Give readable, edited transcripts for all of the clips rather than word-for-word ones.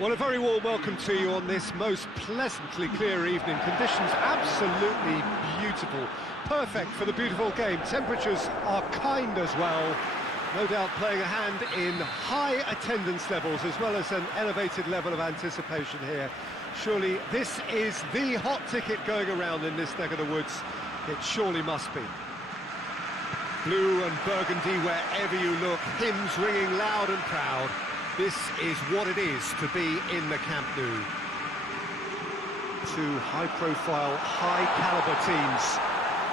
Well, a very warm welcome to you on this most pleasantly clear evening. Conditions absolutely beautiful. Perfect for the beautiful game. Temperatures are kind as well. No doubt playing a hand in high attendance levels as well as an elevated level of anticipation here. Surely this is the hot ticket going around in this neck of the woods. It surely must be. Blue and burgundy wherever you look, hymns ringing loud and proud. This is what it is to be in the Camp Nou. Two high-profile, high-caliber teams.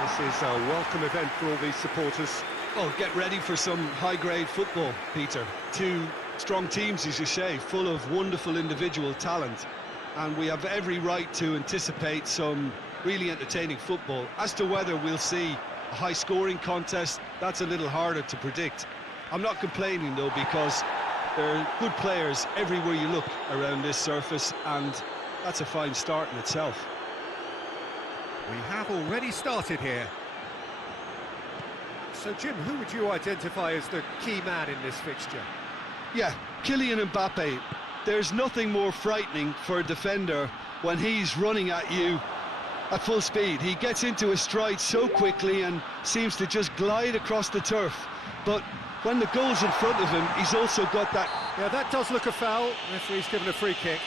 This is a welcome event for all these supporters. Oh, get ready for some high-grade football, Peter. Two strong teams, as you say, full of wonderful individual talent. And we have every right to anticipate some really entertaining football. As to whether we'll see a high-scoring contest, that's a little harder to predict. I'm not complaining, though, because there are good players everywhere you look around this surface, and that's a fine start in itself. We have already started here. So, Jim, who would you identify as the key man in this fixture? Yeah, Kylian Mbappe. There's nothing more frightening for a defender when he's running at you at full speed. He gets into his stride so quickly and seems to just glide across the turf. But when the goal's in front of him, he's also got that... Yeah, that does look a foul. Referee's given a free kick.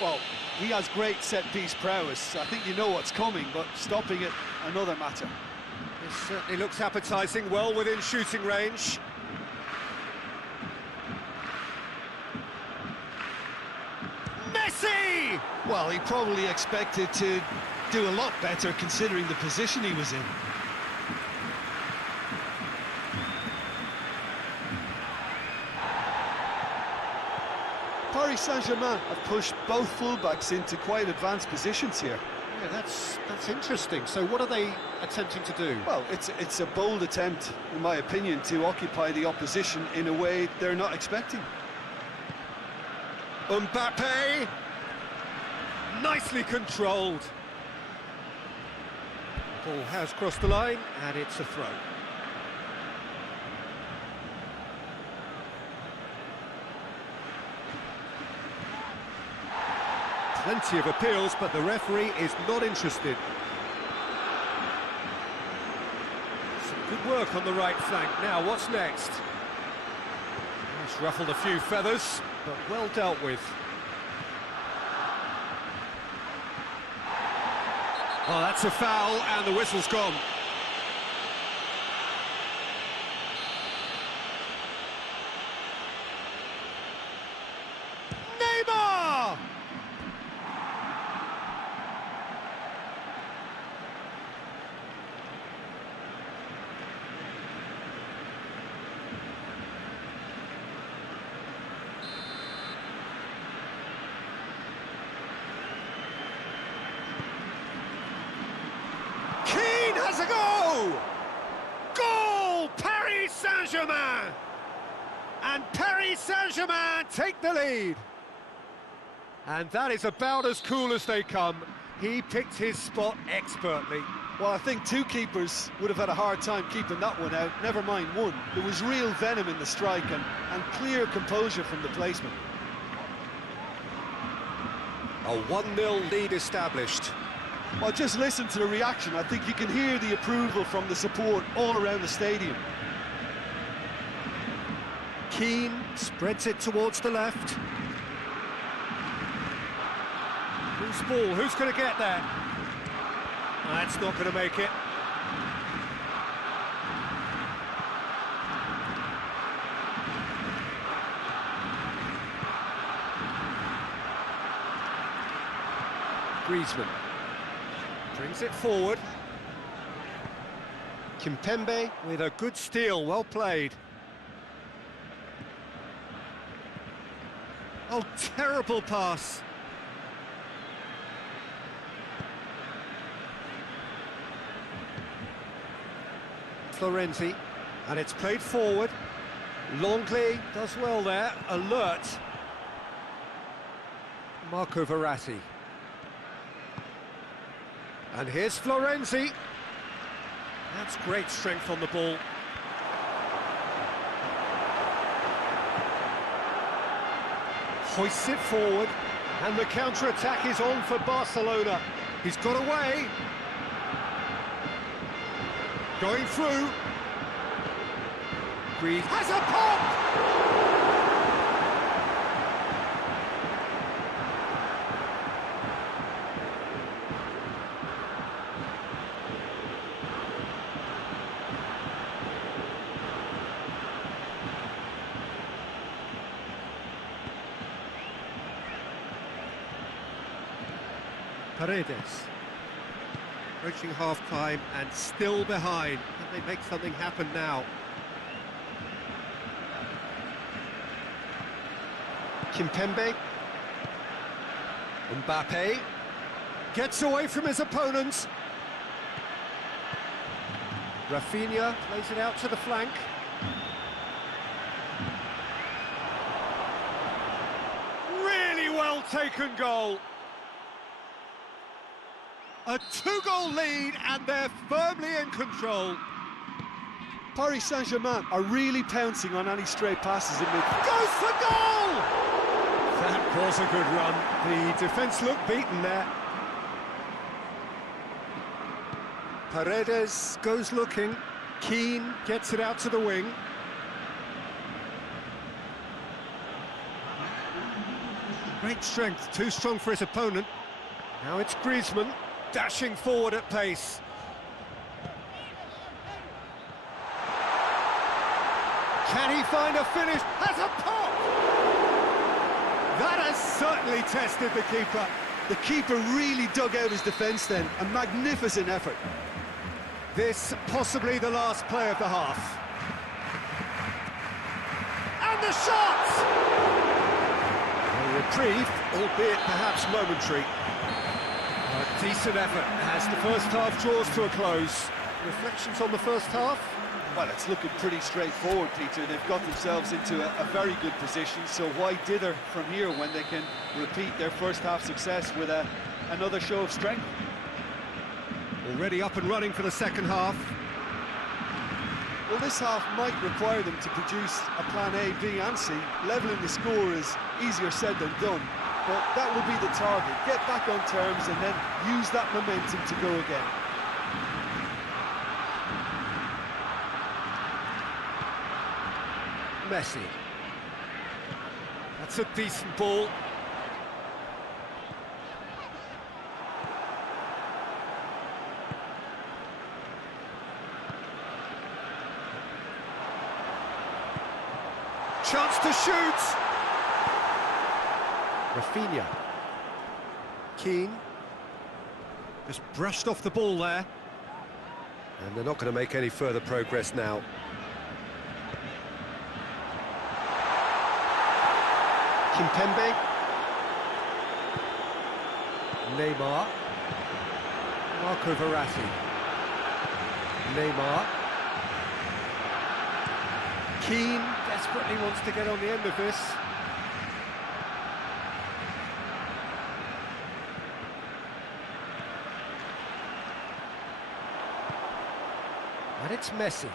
Well, he has great set-piece prowess. I think you know what's coming, but stopping it, another matter. This certainly looks appetising, well within shooting range. Messi! Well, he probably expected to do a lot better considering the position he was in. Paris Saint-Germain have pushed both fullbacks into quite advanced positions here. Yeah, that's interesting. So what are they attempting to do? Well, it's a bold attempt, in my opinion, to occupy the opposition in a way they're not expecting. Mbappe! Nicely controlled. The ball has crossed the line, and it's a throw. Plenty of appeals, but the referee is not interested. Some good work on the right flank. Now, what's next? He's ruffled a few feathers, but well dealt with. Oh, that's a foul, and the whistle's gone. Neymar! Has a goal! Goal! Paris Saint-Germain! And Paris Saint-Germain take the lead. And that is about as cool as they come. He picked his spot expertly. Well, I think two keepers would have had a hard time keeping that one out, never mind one. There was real venom in the strike and clear composure from the placement. A 1-0 lead established. Well, just listen to the reaction. I think you can hear the approval from the support all around the stadium. Keane spreads it towards the left. Who's ball? Who's going to get there? That's not going to make it. Griezmann brings it forward. Kimpembe with a good steal, well played. Oh, terrible pass. Florenzi, and it's played forward. Longley does well there, alert. Marco Verratti. And here's Florenzi. That's great strength on the ball. Hoists it forward, and the counter-attack is on for Barcelona. He's got away. Going through. Greed has a pop! Paredes. Approaching half-time and still behind. Can they make something happen now? Kimpembe. Mbappe. Gets away from his opponents. Rafinha plays it out to the flank. Really well taken goal. A 2-goal lead, and they're firmly in control. Paris Saint-Germain are really pouncing on any stray passes in mid. Goes for goal! That was a good run. The defence looked beaten there. Paredes goes looking. Keane gets it out to the wing. Great strength, too strong for his opponent. Now it's Griezmann. Dashing forward at pace. Can he find a finish? Has a pop! That has certainly tested the keeper. The keeper really dug out his defence then. A magnificent effort. This possibly the last play of the half. And the shot! A reprieve, albeit perhaps momentary. A decent effort as the first half draws to a close. Reflections on the first half? Well, it's looking pretty straightforward, Peter. They've got themselves into a very good position, so why dither from here when they can repeat their first half success with another show of strength? Already up and running for the second half. Well, this half might require them to produce a plan A, B and C. Levelling the score is easier said than done. But that will be the target. Get back on terms and then use that momentum to go again. Messi. That's a decent ball. Chance to shoot! Rafinha. Keane. Just brushed off the ball there. And they're not going to make any further progress now. Kimpembe. Neymar. Marco Verratti. Neymar. Keane desperately wants to get on the end of this. And it's Messi.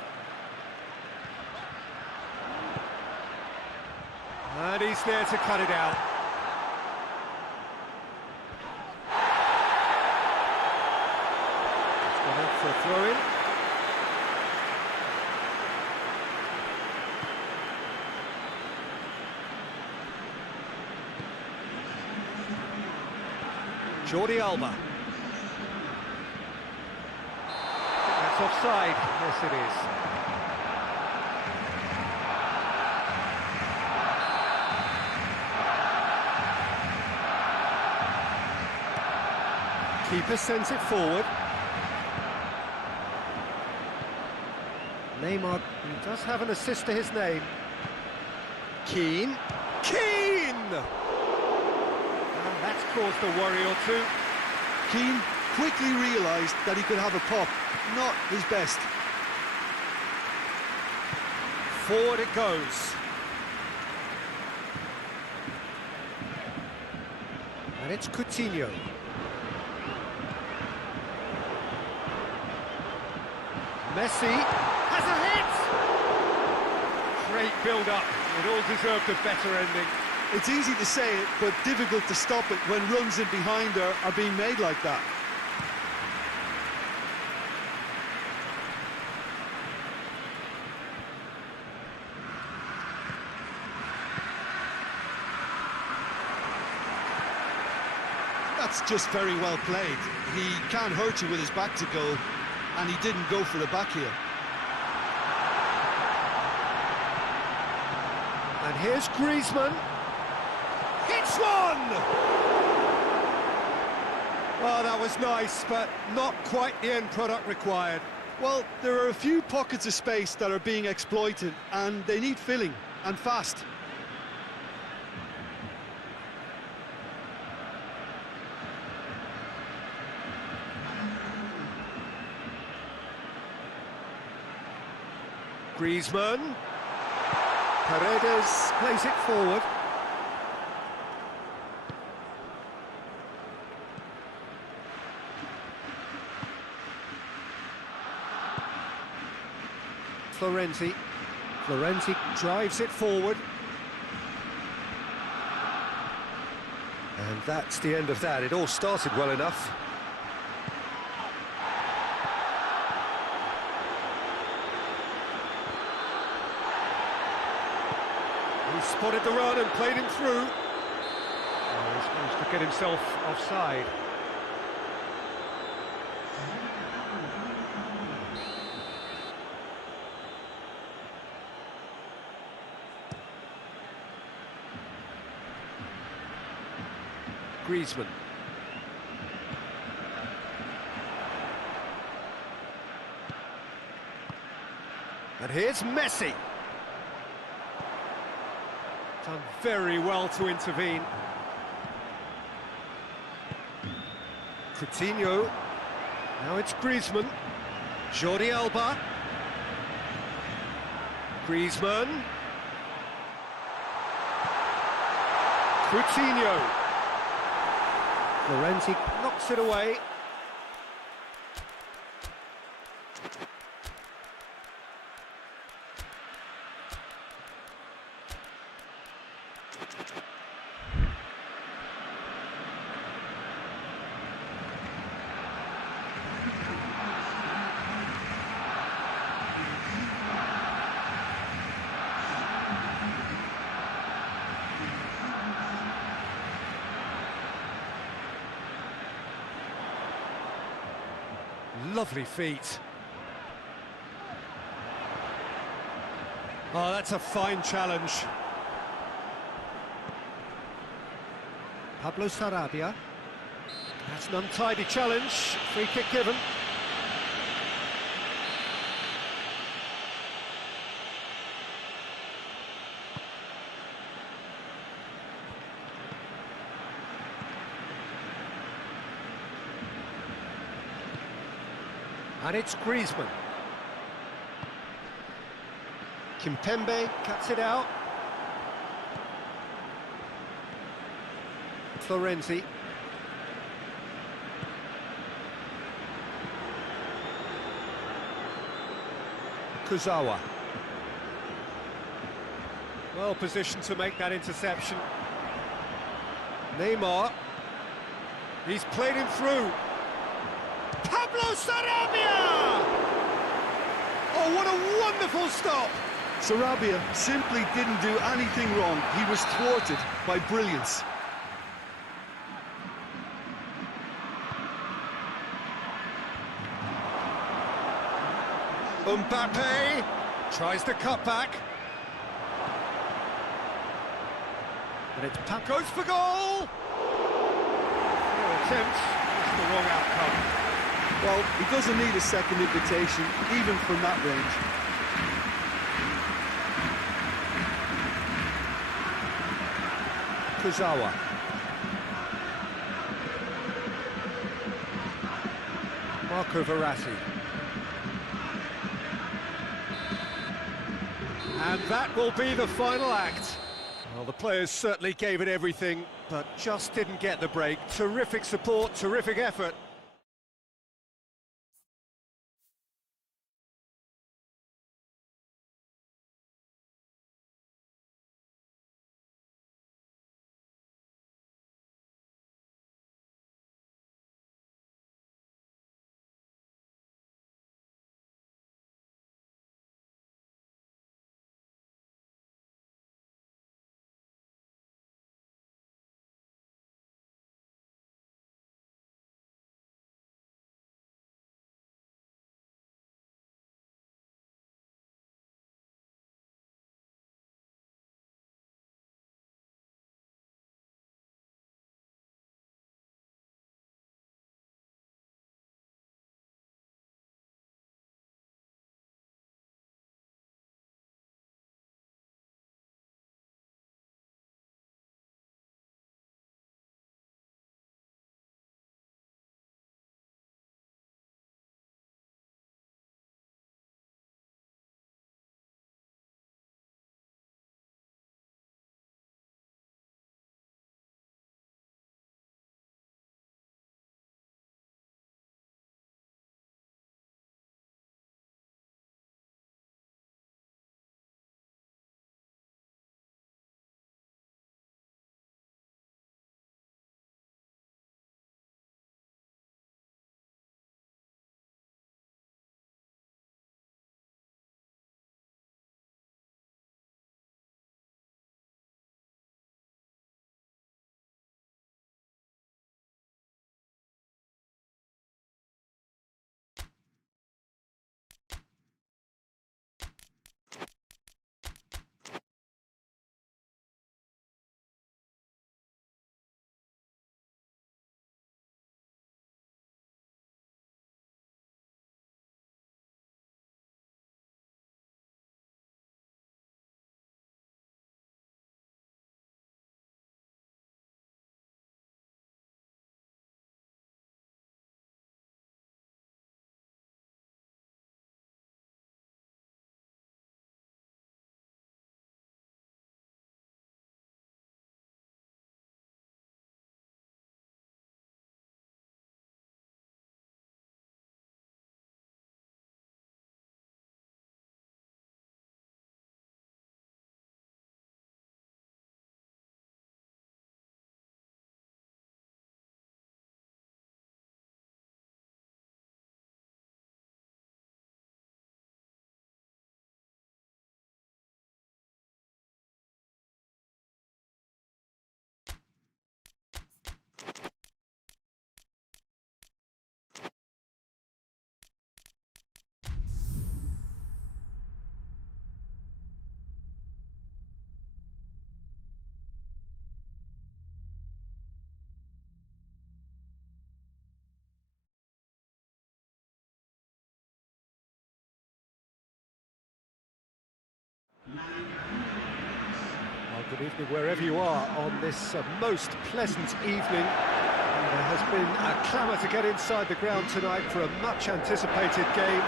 And he's there to cut it out. He's gone out for a throw-in. Jordi Alba. That's offside. Yes, it is. Keeper sends it forward. Neymar, he does have an assist to his name. Keane. Keane! And that's caused a worry or two. Keane quickly realised that he could have a pop. Not his best. Forward it goes. And it's Coutinho. Messi has a hit! Great build-up. It all deserved a better ending. It's easy to say it, but difficult to stop it when runs in behind are being made like that. That's just very well played. He can't hurt you with his back to goal, and he didn't go for the back heel. And here's Griezmann. Hits one! Oh, that was nice, but not quite the end product required. Well, there are a few pockets of space that are being exploited, and they need filling, and fast. Griezmann. Paredes plays it forward. Florenzi drives it forward. And that's the end of that. It all started well enough. He spotted the run and played him through. Oh, he's managed to get himself offside. Griezmann. And here's Messi. Done very well to intervene. Coutinho. Now it's Griezmann. Jordi Alba. Griezmann. Coutinho. Florenzi knocks it away. Lovely feet. Oh, that's a fine challenge. Pablo Sarabia. That's an untidy challenge. Free kick given. And it's Griezmann. Kimpembe cuts it out. Florenzi. Kurzawa. Well positioned to make that interception. Neymar. He's played him through. Pablo Sarabia! Oh, what a wonderful stop! Sarabia simply didn't do anything wrong. He was thwarted by brilliance. Mbappe tries the cut back. And it's goes for goal! Fair attempt, just the wrong outcome. Well, he doesn't need a second invitation, even from that range. Kurzawa. Marco Verratti. And that will be the final act. Well, the players certainly gave it everything, but just didn't get the break. Terrific support, terrific effort. Well, good evening wherever you are on this most pleasant evening. There has been a clamour to get inside the ground tonight for a much anticipated game.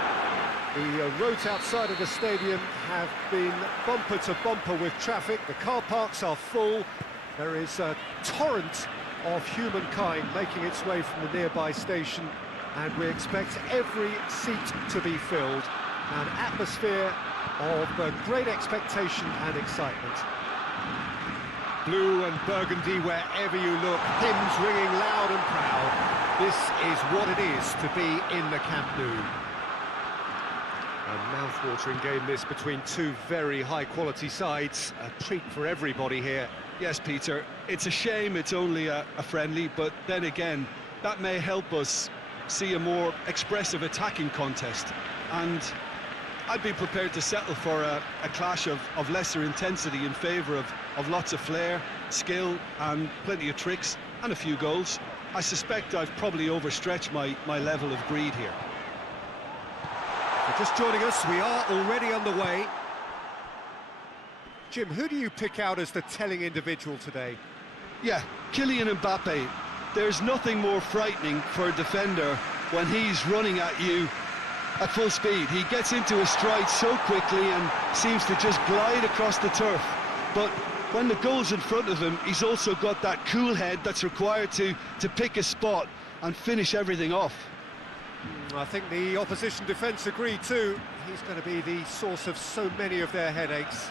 The roads outside of the stadium have been bumper to bumper with traffic. The car parks are full. There is a torrent of humankind making its way from the nearby station, and we expect every seat to be filled. An atmosphere of great expectation and excitement. Blue and burgundy wherever you look, hymns ringing loud and proud. This is what it is to be in the Camp Nou. A mouth-watering game this between two very high-quality sides. A treat for everybody here. Yes, Peter, it's a shame it's only a friendly, but then again, that may help us see a more expressive attacking contest. And I'd be prepared to settle for a clash of lesser intensity in favour of lots of flair, skill and plenty of tricks and a few goals. I suspect I've probably overstretched my level of greed here. So just joining us, we are already underway. Jim, who do you pick out as the telling individual today? Yeah, Kylian Mbappe. There's nothing more frightening for a defender when he's running at you at full speed. He gets into a stride so quickly and seems to just glide across the turf. But when the goal's in front of him, he's also got that cool head that's required to pick a spot and finish everything off. I think the opposition defence agree too. He's going to be the source of so many of their headaches.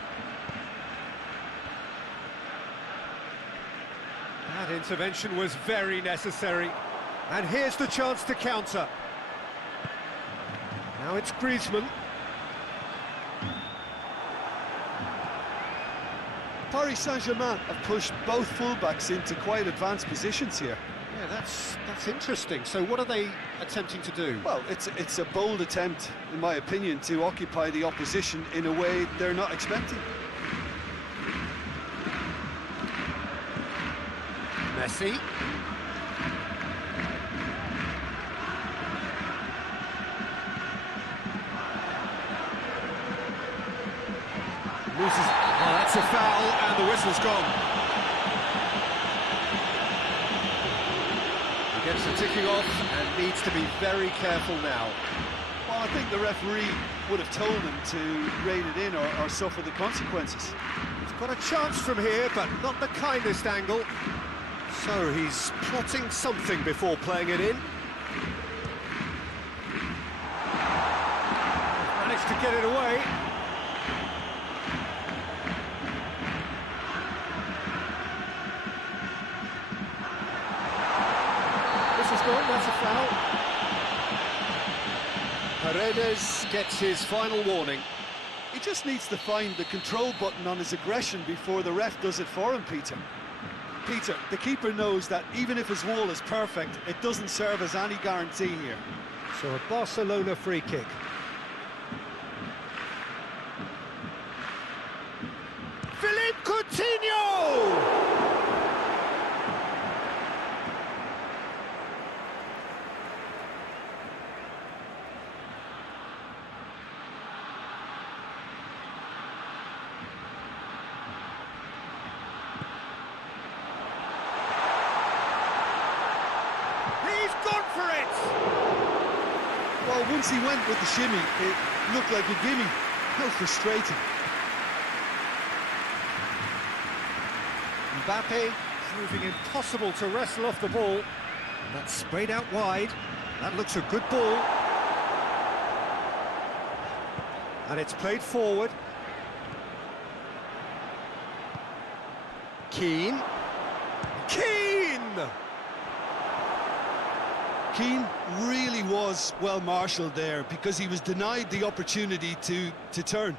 That intervention was very necessary. And here's the chance to counter. Now it's Griezmann. Paris Saint-Germain have pushed both fullbacks into quite advanced positions here. Yeah, that's interesting. So what are they attempting to do? Well, it's a bold attempt, in my opinion, to occupy the opposition in a way they're not expecting. Messi. Loses. Oh, that's a foul, and the whistle's gone. He gets the ticking off and needs to be very careful now. Well, I think the referee would have told him to rein it in or suffer the consequences. He's got a chance from here, but not the kindest angle. So he's plotting something before playing it in. Managed to get it away. This is gone, that's a foul. Paredes gets his final warning. He just needs to find the control button on his aggression before the ref does it for him, Peter. Peter, the keeper knows that even if his wall is perfect, it doesn't serve as any guarantee here. So a Barcelona free kick. Philippe Coutinho! Well, once he went with the shimmy, it looked like a gimme. How frustrating. Mbappe proving impossible to wrestle off the ball. That's sprayed out wide. That looks a good ball. And it's played forward. Keane. Keane really was well marshalled there because he was denied the opportunity to turn.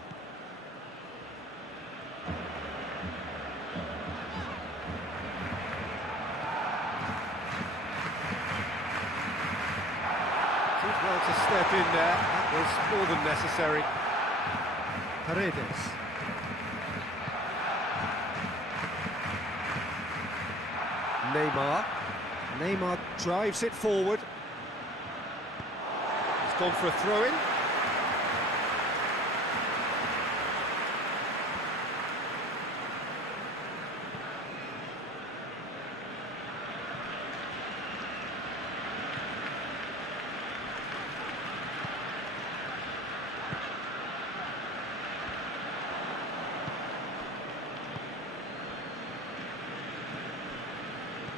Did well to step in there. That was more than necessary. Paredes. Neymar drives it forward. He's gone for a throw-in.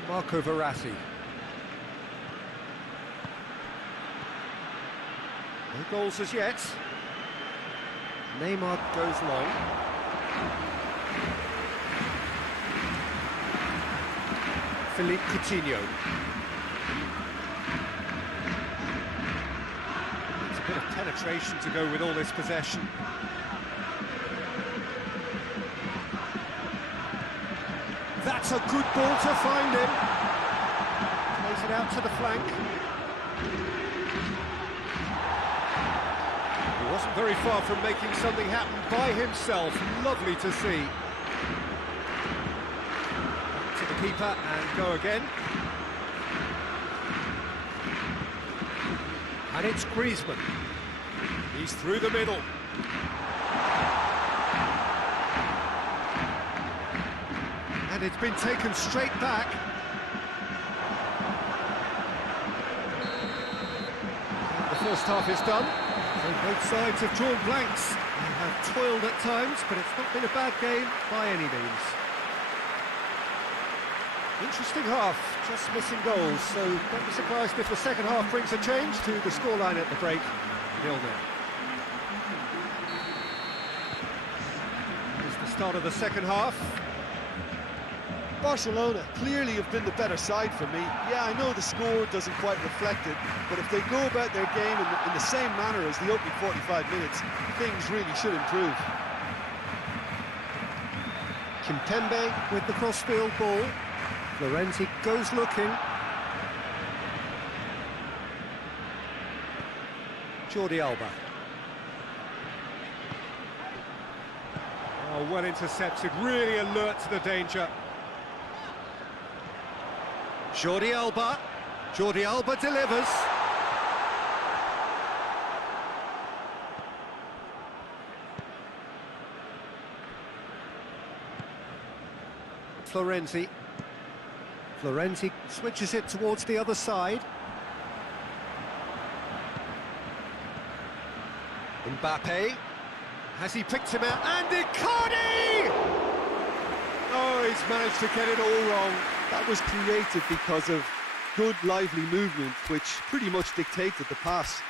Marco Verratti. No goals as yet. Neymar goes long. Philippe Coutinho. It's a bit of penetration to go with all this possession. That's a good ball to find him. Plays it out to the flank. He wasn't very far from making something happen by himself. Lovely to see. To the keeper and go again. And it's Griezmann. He's through the middle. And it's been taken straight back. The first half is done. So both sides have drawn blanks. They have toiled at times, but it's not been a bad game by any means. Interesting half, just missing goals, so don't be surprised if the second half brings a change to the scoreline at the break. 0-0. It's the start of the second half. Barcelona clearly have been the better side for me. Yeah, I know the score doesn't quite reflect it, but if they go about their game in the same manner as the opening 45 minutes, things really should improve. Kimpembe with the cross-field ball. Florenzi goes looking. Jordi Alba. Oh, well intercepted, really alert to the danger. Jordi Alba. Jordi Alba delivers. Florenzi. Florenzi switches it towards the other side. Mbappe. Has he picked him out? And Icardi! Oh, he's managed to get it all wrong. That was created because of good, lively movement, which pretty much dictated the pass.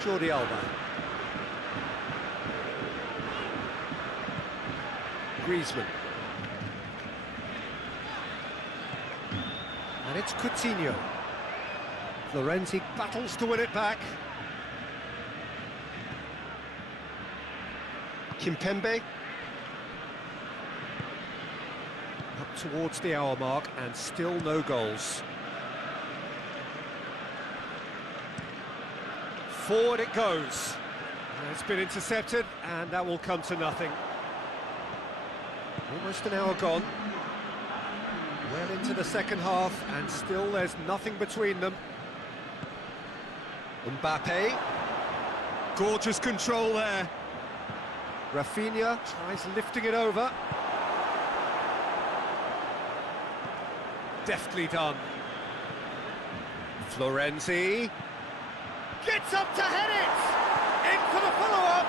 Jordi Alba. Griezmann. And it's Coutinho. Florenzi battles to win it back. Kimpembe. Up towards the hour mark and still no goals. Forward it goes. And it's been intercepted, and that will come to nothing. Almost an hour gone. Well into the second half, and still there's nothing between them. Mbappe. Gorgeous control there. Rafinha tries lifting it over. Deftly done. Florenzi. Gets up to head it! In for the follow-up!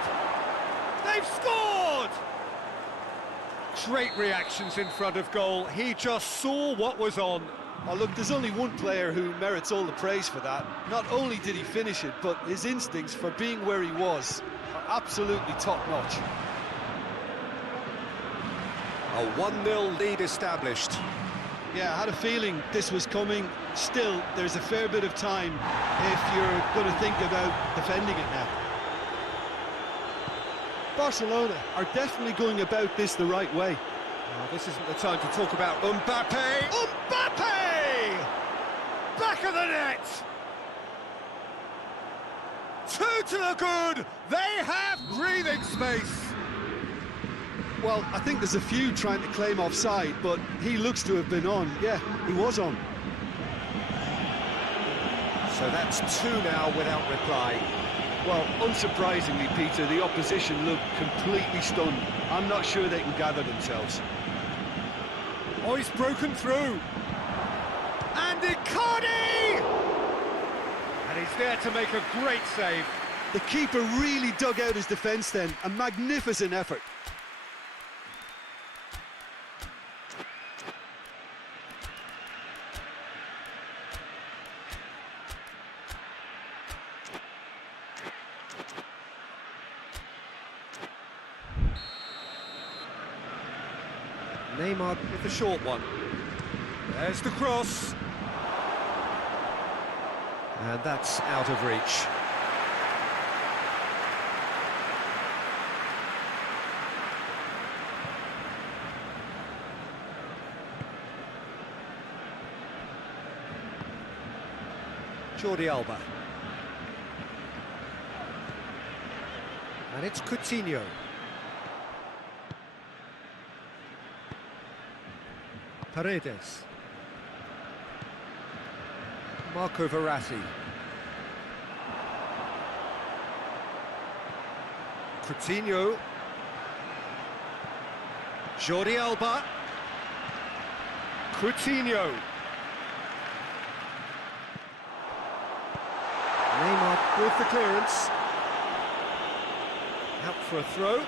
They've scored! Great reactions in front of goal. He just saw what was on. Oh, look, there's only one player who merits all the praise for that. Not only did he finish it, but his instincts for being where he was are absolutely top-notch. A 1-0 lead established. Yeah, I had a feeling this was coming. Still, there's a fair bit of time if you're going to think about defending it now. Barcelona are definitely going about this the right way. This isn't the time to talk about Mbappe. Mbappe! Back of the net! Two to the good! They have breathing space! Well, I think there's a few trying to claim offside, but he looks to have been on. Yeah, he was on. So that's two now without reply. Well, unsurprisingly, Peter, the opposition look completely stunned. I'm not sure they can gather themselves. Oh, he's broken through. And Icardi! And he's there to make a great save. The keeper really dug out his defence then. A magnificent effort. Neymar with the short one. There's the cross. And that's out of reach. Jordi Alba. And it's Coutinho. Paredes. Marco Verratti. Coutinho. Jordi Alba. Coutinho. Neymar with the clearance. Out for a throw.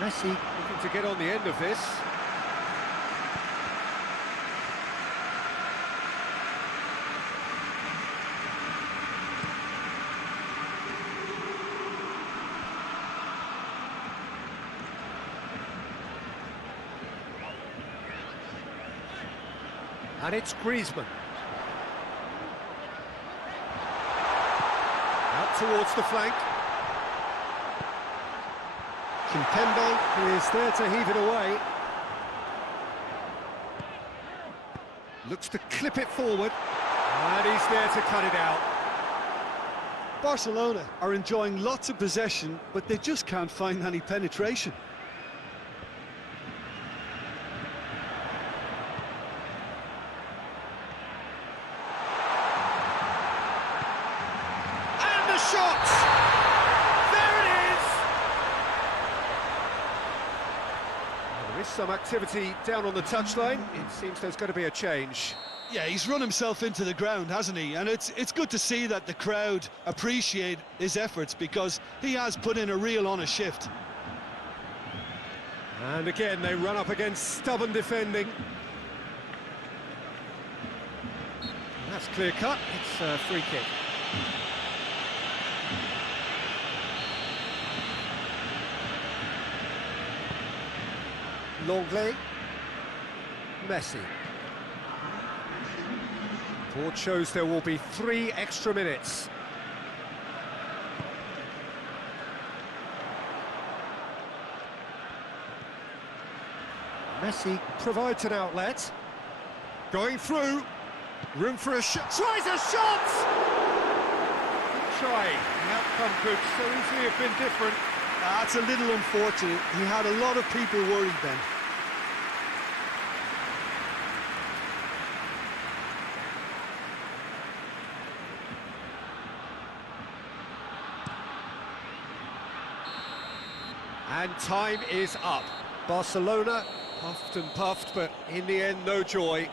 Messi looking to get on the end of this. And it's Griezmann. Out towards the flank. Kimpembe is there to heave it away. Looks to clip it forward. And he's there to cut it out. Barcelona are enjoying lots of possession, but they just can't find any penetration. Shot! There it is! Well, there is some activity down on the touchline. It seems there's going to be a change. Yeah, he's run himself into the ground, hasn't he? And it's good to see that the crowd appreciate his efforts, because he has put in a real honest shift. And again, they run up against stubborn defending. That's clear cut. It's a free kick. Longley, Messi. Board shows there will be 3 extra minutes. Messi provides an outlet. Going through. Room for a shot. Tries a shot! Good try. The outcome could so easily have been different. That's a little unfortunate. He had a lot of people worried then. And time is up. Barcelona puffed and puffed, but in the end, no joy.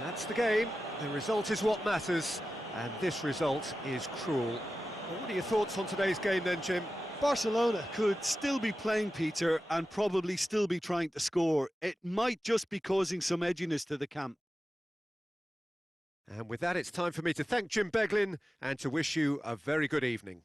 That's the game. The result is what matters, and this result is cruel. Well, what are your thoughts on today's game then, Jim? Barcelona could still be playing, Peter, and probably still be trying to score. It might just be causing some edginess to the camp. And with that, it's time for me to thank Jim Beglin and to wish you a very good evening.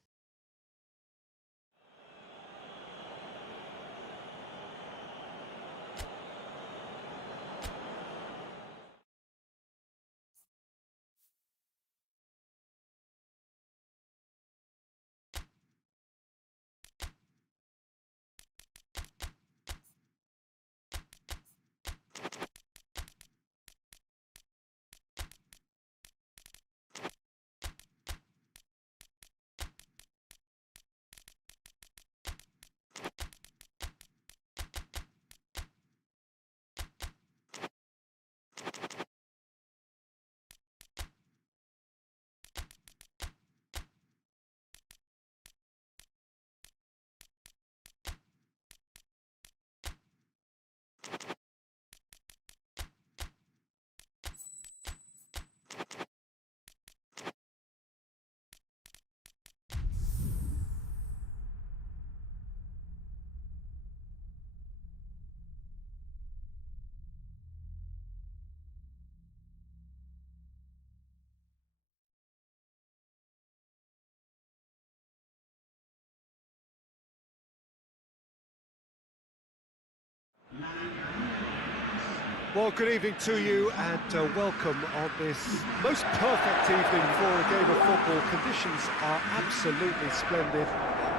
Well, good evening to you and welcome on this most perfect evening for a game of football. Conditions are absolutely splendid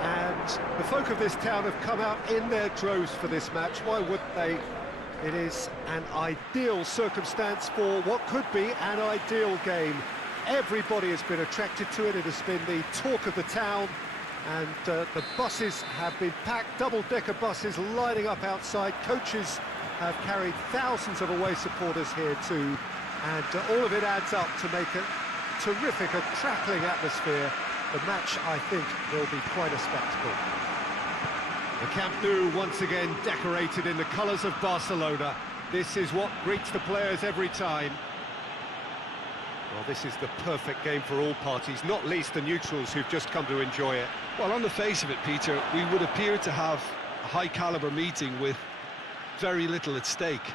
and the folk of this town have come out in their droves for this match. Why wouldn't they? It is an ideal circumstance for what could be an ideal game. Everybody has been attracted to it. It has been the talk of the town, and the buses have been packed, double-decker buses lining up outside. Coaches have carried thousands of away supporters here too, and all of it adds up to make a terrific, a crackling atmosphere. The match, I think, will be quite a spectacle. The Camp Nou once again decorated in the colours of Barcelona. This is what greets the players every time. Well, this is the perfect game for all parties, not least the neutrals who've just come to enjoy it. Well, on the face of it, Peter, we would appear to have a high-caliber meeting with very little at stake.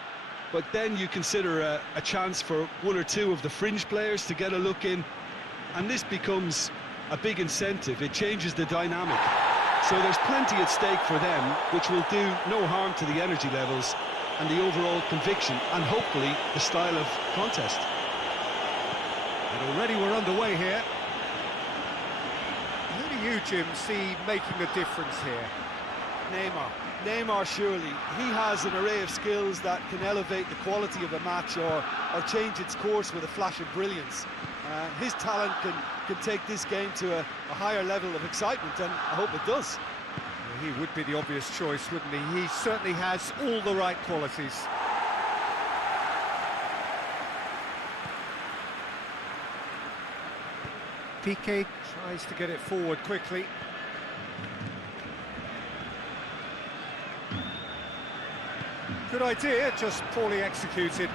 But then you consider a chance for one or two of the fringe players to get a look in, and this becomes a big incentive. It changes the dynamic. So there's plenty at stake for them, which will do no harm to the energy levels and the overall conviction, and hopefully the style of contest. And already we're underway here. Who do you, Jim, see making the difference here? Neymar, surely. He has an array of skills that can elevate the quality of a match or change its course with a flash of brilliance. His talent can take this game to a higher level of excitement, and I hope it does. Well, he would be the obvious choice, wouldn't he? He certainly has all the right qualities. Piqué tries to get it forward quickly. Good idea, just poorly executed.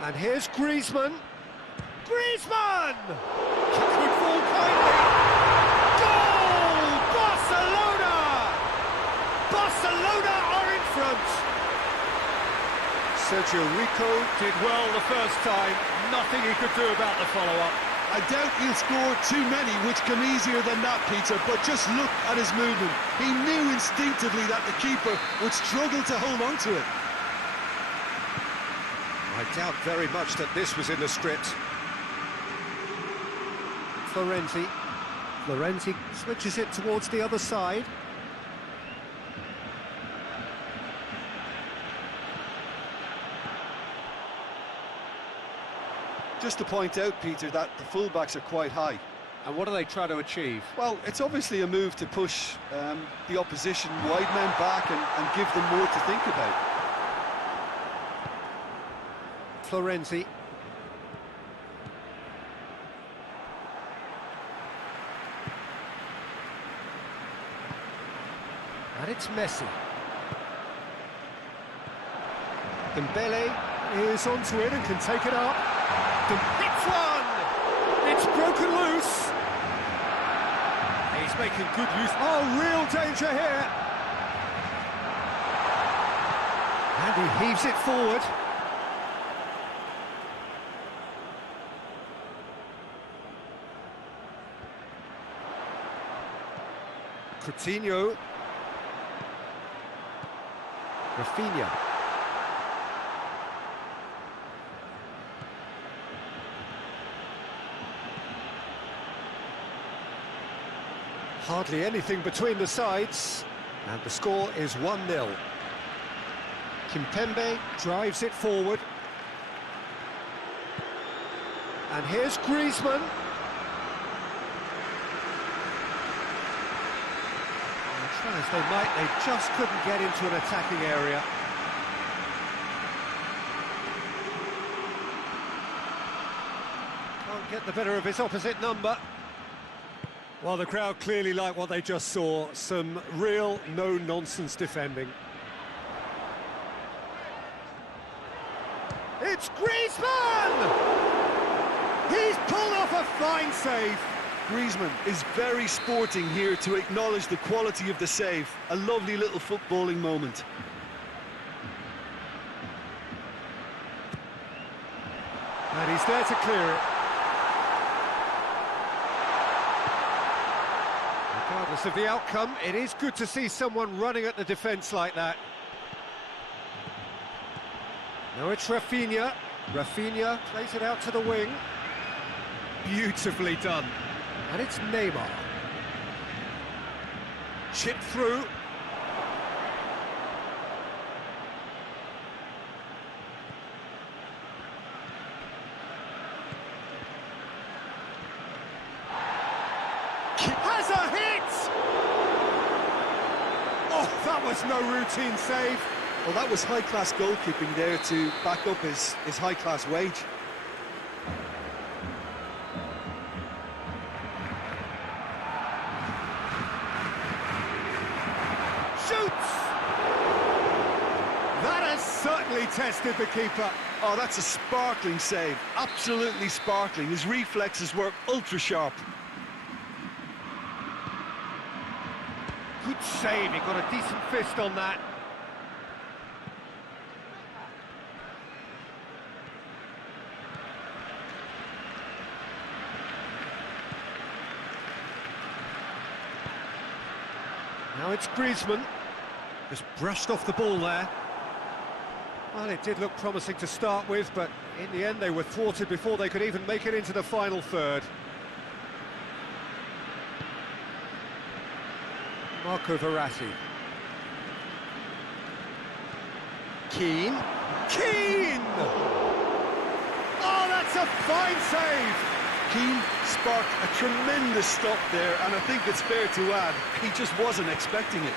And here's Griezmann. Griezmann! Good ball kindly. Goal! Barcelona! Barcelona are in front. Sergio Rico did well the first time. Nothing he could do about the follow-up. I doubt he'll score too many, which come easier than that, Peter, but just look at his movement. He knew instinctively that the keeper would struggle to hold on to it. I doubt very much that this was in the script. Florenzi switches it towards the other side. Just to point out, Peter, that the fullbacks are quite high. And what do they try to achieve? Well, it's obviously a move to push the opposition wide men back and give them more to think about. Florenzi. And it's Messi. Dembele is onto it and can take it up. Hits one! It's broken loose. He's making good use. Oh, real danger here. And he heaves it forward. Coutinho. Rafinha. Hardly anything between the sides, and the score is 1-0. Kimpembe drives it forward. And here's Griezmann. Try as they might, they just couldn't get into an attacking area. Can't get the better of his opposite number. Well, the crowd clearly like what they just saw. Some real no-nonsense defending. It's Griezmann! He's pulled off a fine save. Griezmann is very sporting here to acknowledge the quality of the save. A lovely little footballing moment. And he's there to clear it. Regardless of the outcome, it is good to see someone running at the defence like that. Now it's Rafinha. Rafinha plays it out to the wing. Beautifully done. And it's Neymar. Chipped through. Has a hit! Oh, that was no routine save. Well, that was high-class goalkeeping there to back up his high-class wage. Shoots! That has certainly tested the keeper. Oh, that's a sparkling save. Absolutely sparkling. His reflexes were ultra-sharp. Good save, he got a decent fist on that. Now it's Griezmann. Just brushed off the ball there. Well, it did look promising to start with, but in the end they were thwarted before they could even make it into the final third. Marco Verratti. Keane. Keane! Oh, that's a fine save! Keane sparked a tremendous stop there, and I think it's fair to add, he just wasn't expecting it.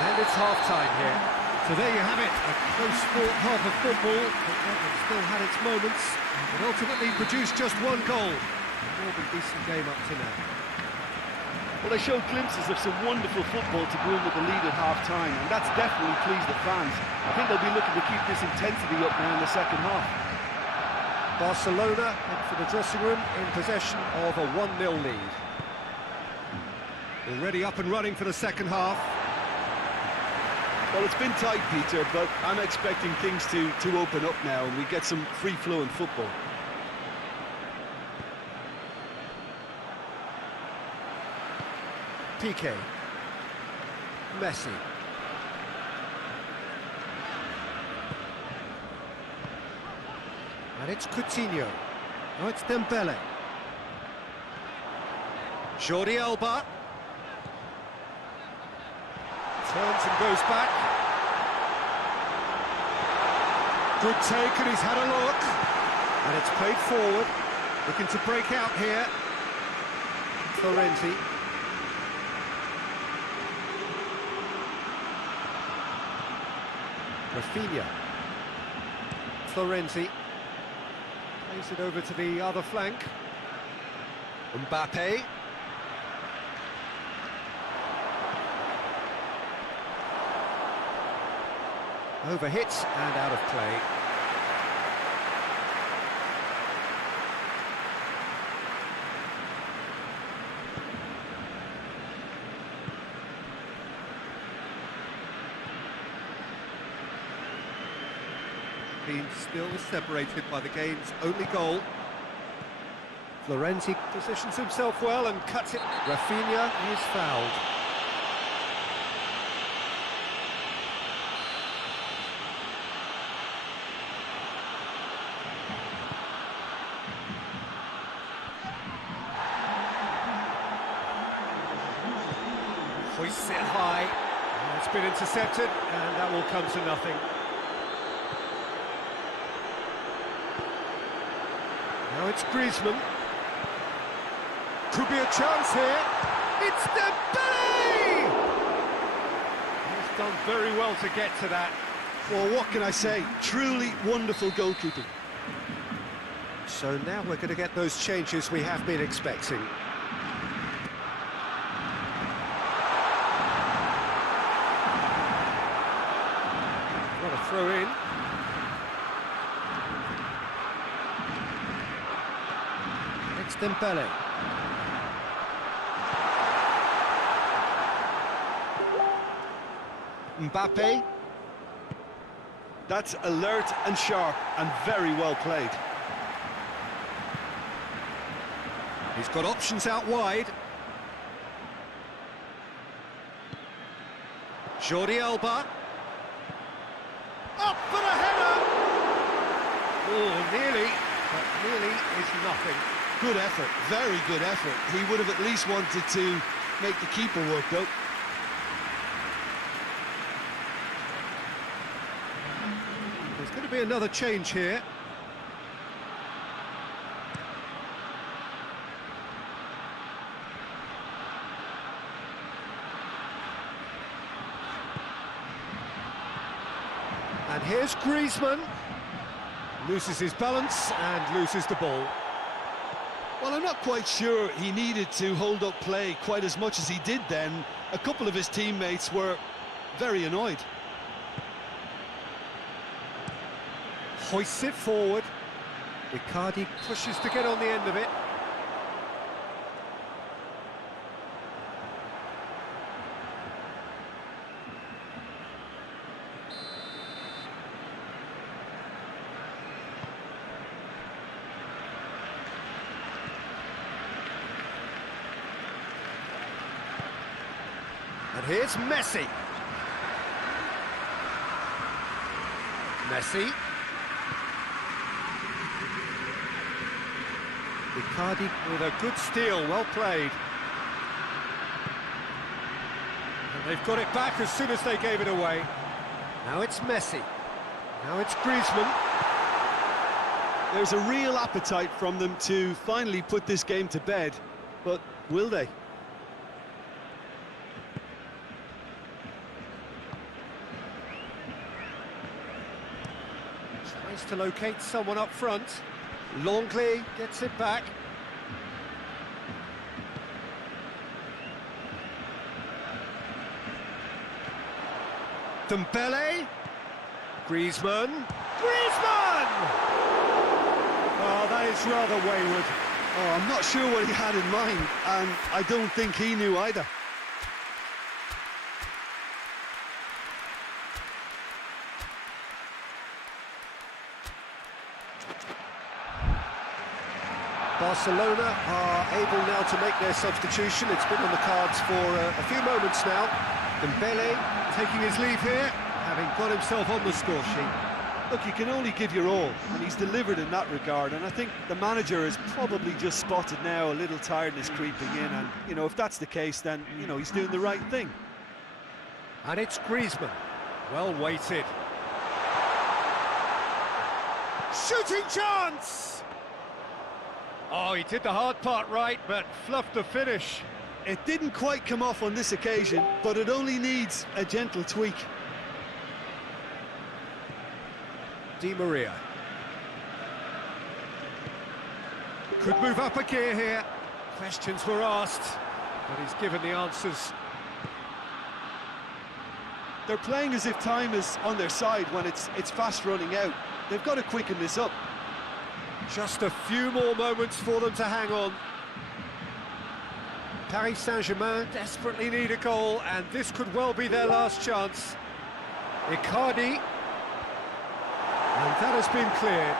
And it's half-time here. So there you have it, a close-fought half of football, but Everton still had its moments, but ultimately produced just one goal. A more than decent game up to now. Well, they showed glimpses of some wonderful football to go in with the lead at half-time, and that's definitely pleased the fans. I think they'll be looking to keep this intensity up now in the second half. Barcelona head for the dressing room in possession of a 1-0 lead. Already up and running for the second half. Well, it's been tight, Peter, but I'm expecting things to open up now and we get some free-flowing football. Piqué. Messi. And it's Coutinho. Now it's Dembele. Jordi Alba. Turns and goes back. Good take, and he's had a look. And it's played forward. Looking to break out here. Florenzi. Rafinha. Florenzi. Plays it over to the other flank. Mbappe. Overhit and out of play. Being still separated by the game's only goal. Florenzi positions himself well and cuts it. Rafinha is fouled. Hoists it high. It's been intercepted, and that will come to nothing. Now it's Griezmann. Could be a chance here. It's Dembele! He's done very well to get to that. Well, what can I say? Truly wonderful goalkeeping. So now we're going to get those changes we have been expecting. What a throw in. It's Dembele. Mbappe. That's alert and sharp and very well played. He's got options out wide. Jordi Alba. Up for the header! Oh, nearly, but nearly is nothing. Good effort, very good effort. He would have at least wanted to make the keeper work, though. There's going to be another change here. And here's Griezmann. Loses his balance and loses the ball. Well, I'm not quite sure he needed to hold up play quite as much as he did then. A couple of his teammates were very annoyed. Hoists it forward. Icardi pushes to get on the end of it. And here's Messi. Messi. Icardi with a good steal, well played. And they've got it back as soon as they gave it away. Now it's Messi. Now it's Griezmann. There's a real appetite from them to finally put this game to bed, but will they? Tries to locate someone up front. Longley gets it back. Dembele. Griezmann. Griezmann! Oh, that is rather wayward. Oh, I'm not sure what he had in mind, and I don't think he knew either. Barcelona are able now to make their substitution. It's been on the cards for a few moments now. Dembele taking his leave here, having got himself on the score sheet. Look, you can only give your all, and he's delivered in that regard, and I think the manager has probably just spotted now a little tiredness creeping in, and, you know, if that's the case, then, you know, he's doing the right thing. And it's Griezmann. Well weighted. Shooting chance! Oh, he did the hard part right, but fluffed the finish. It didn't quite come off on this occasion, but it only needs a gentle tweak. Di Maria. Could move up a gear here. Questions were asked, but he's given the answers. They're playing as if time is on their side when it's fast running out. They've got to quicken this up. Just a few more moments for them to hang on. Paris Saint-Germain desperately need a goal, and this could well be their last chance. Icardi. And that has been cleared.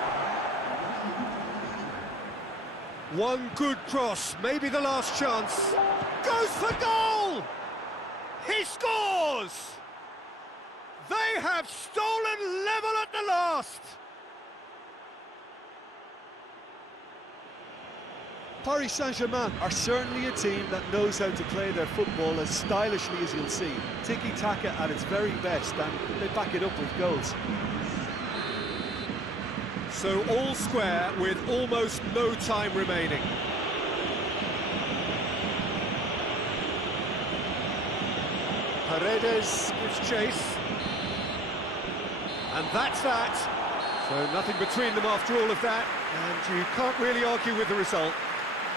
One good cross, maybe the last chance. Goes for goal! He scores! They have stolen level at the last! Paris Saint-Germain are certainly a team that knows how to play their football as stylishly as you'll see. Tiki-taka at its very best, and they back it up with goals. So all square with almost no time remaining. Paredes gives chase. And that's that. So nothing between them after all of that, and you can't really argue with the result.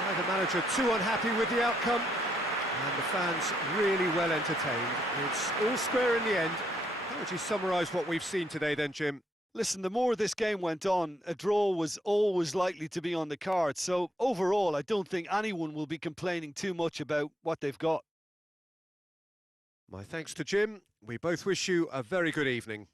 Neither manager too unhappy with the outcome, and the fans really well entertained. It's all square in the end. How would you summarise what we've seen today then, Jim? Listen, the more this game went on, a draw was always likely to be on the cards. So overall, I don't think anyone will be complaining too much about what they've got. My thanks to Jim. We both wish you a very good evening.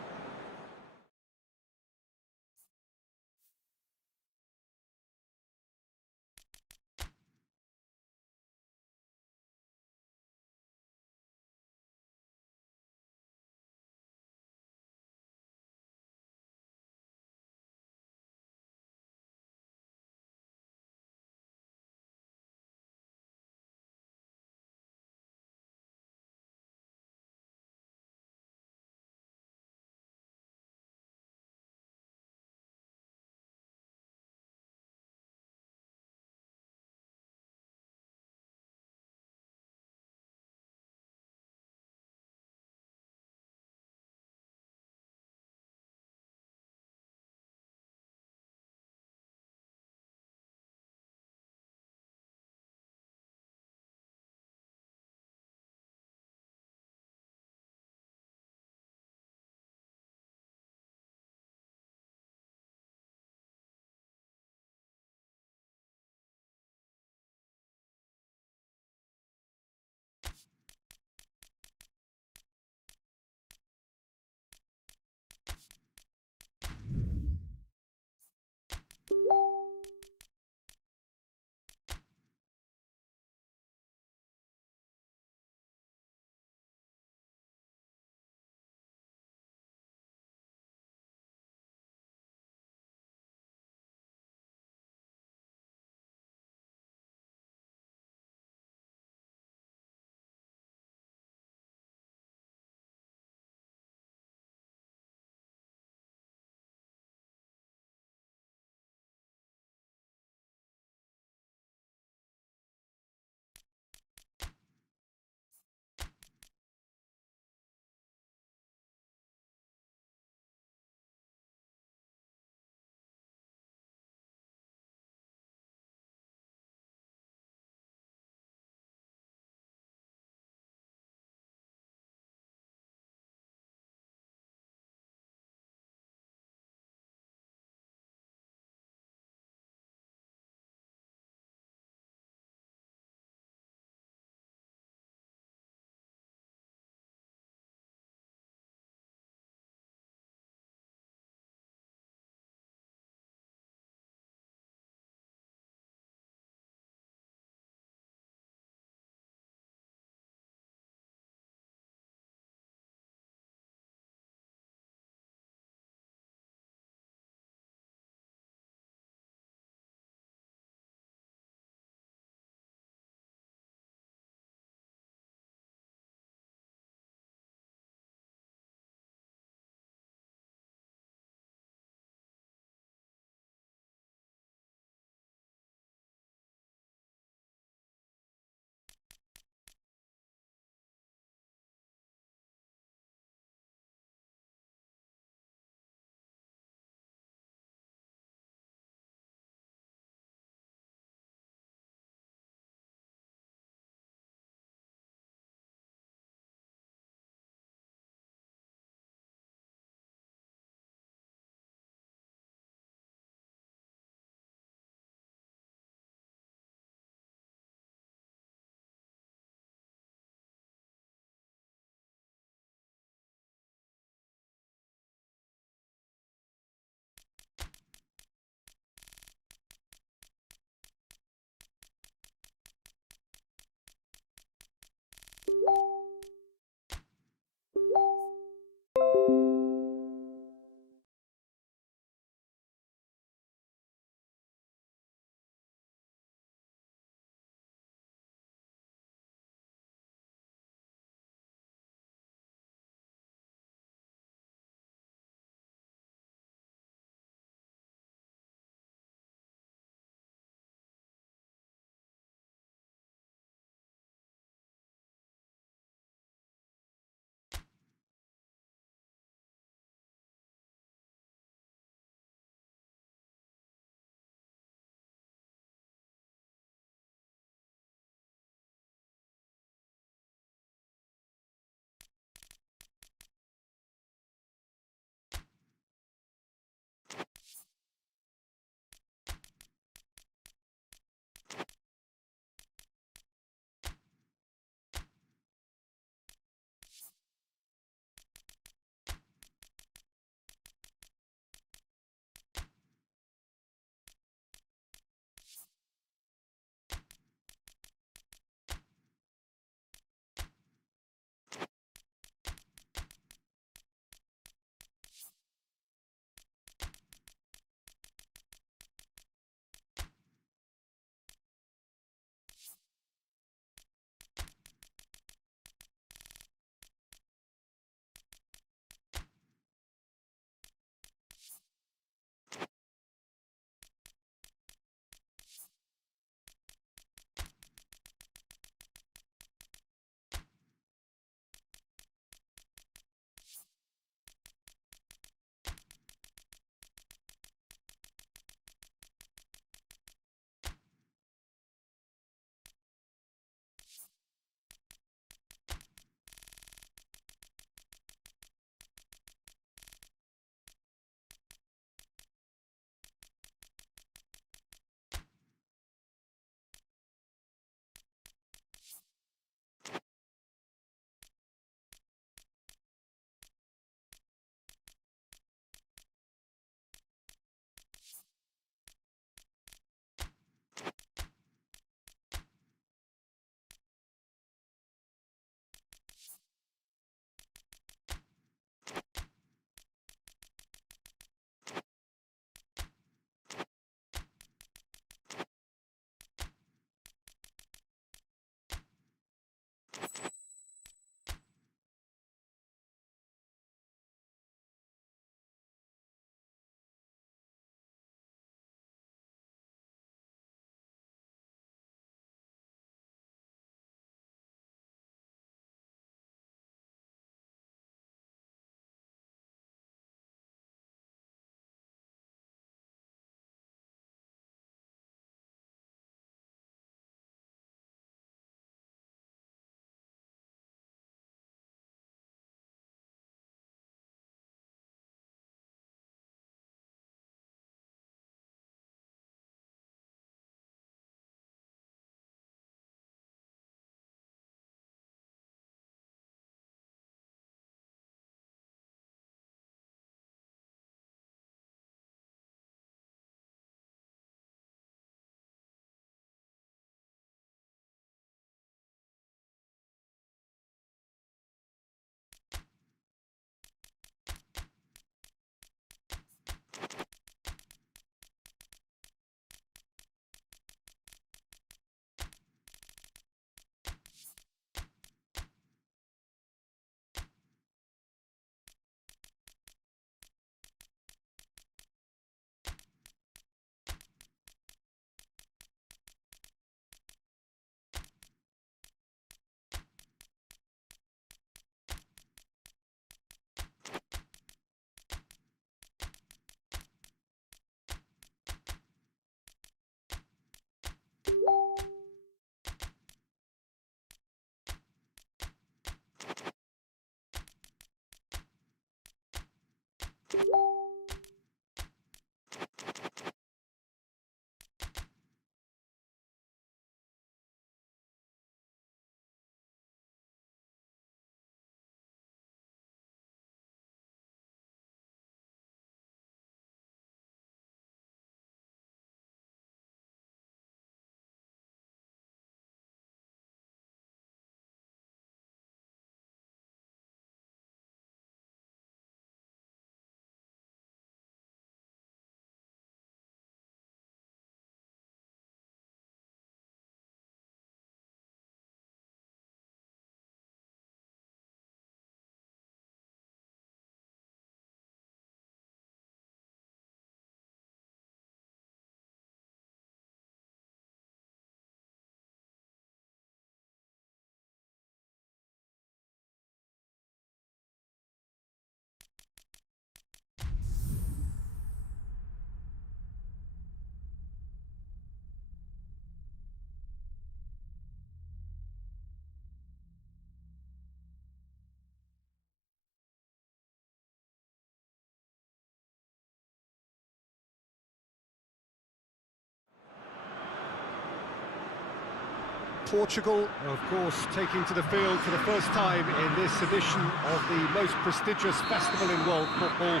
Portugal, of course, taking to the field for the first time in this edition of the most prestigious festival in world football.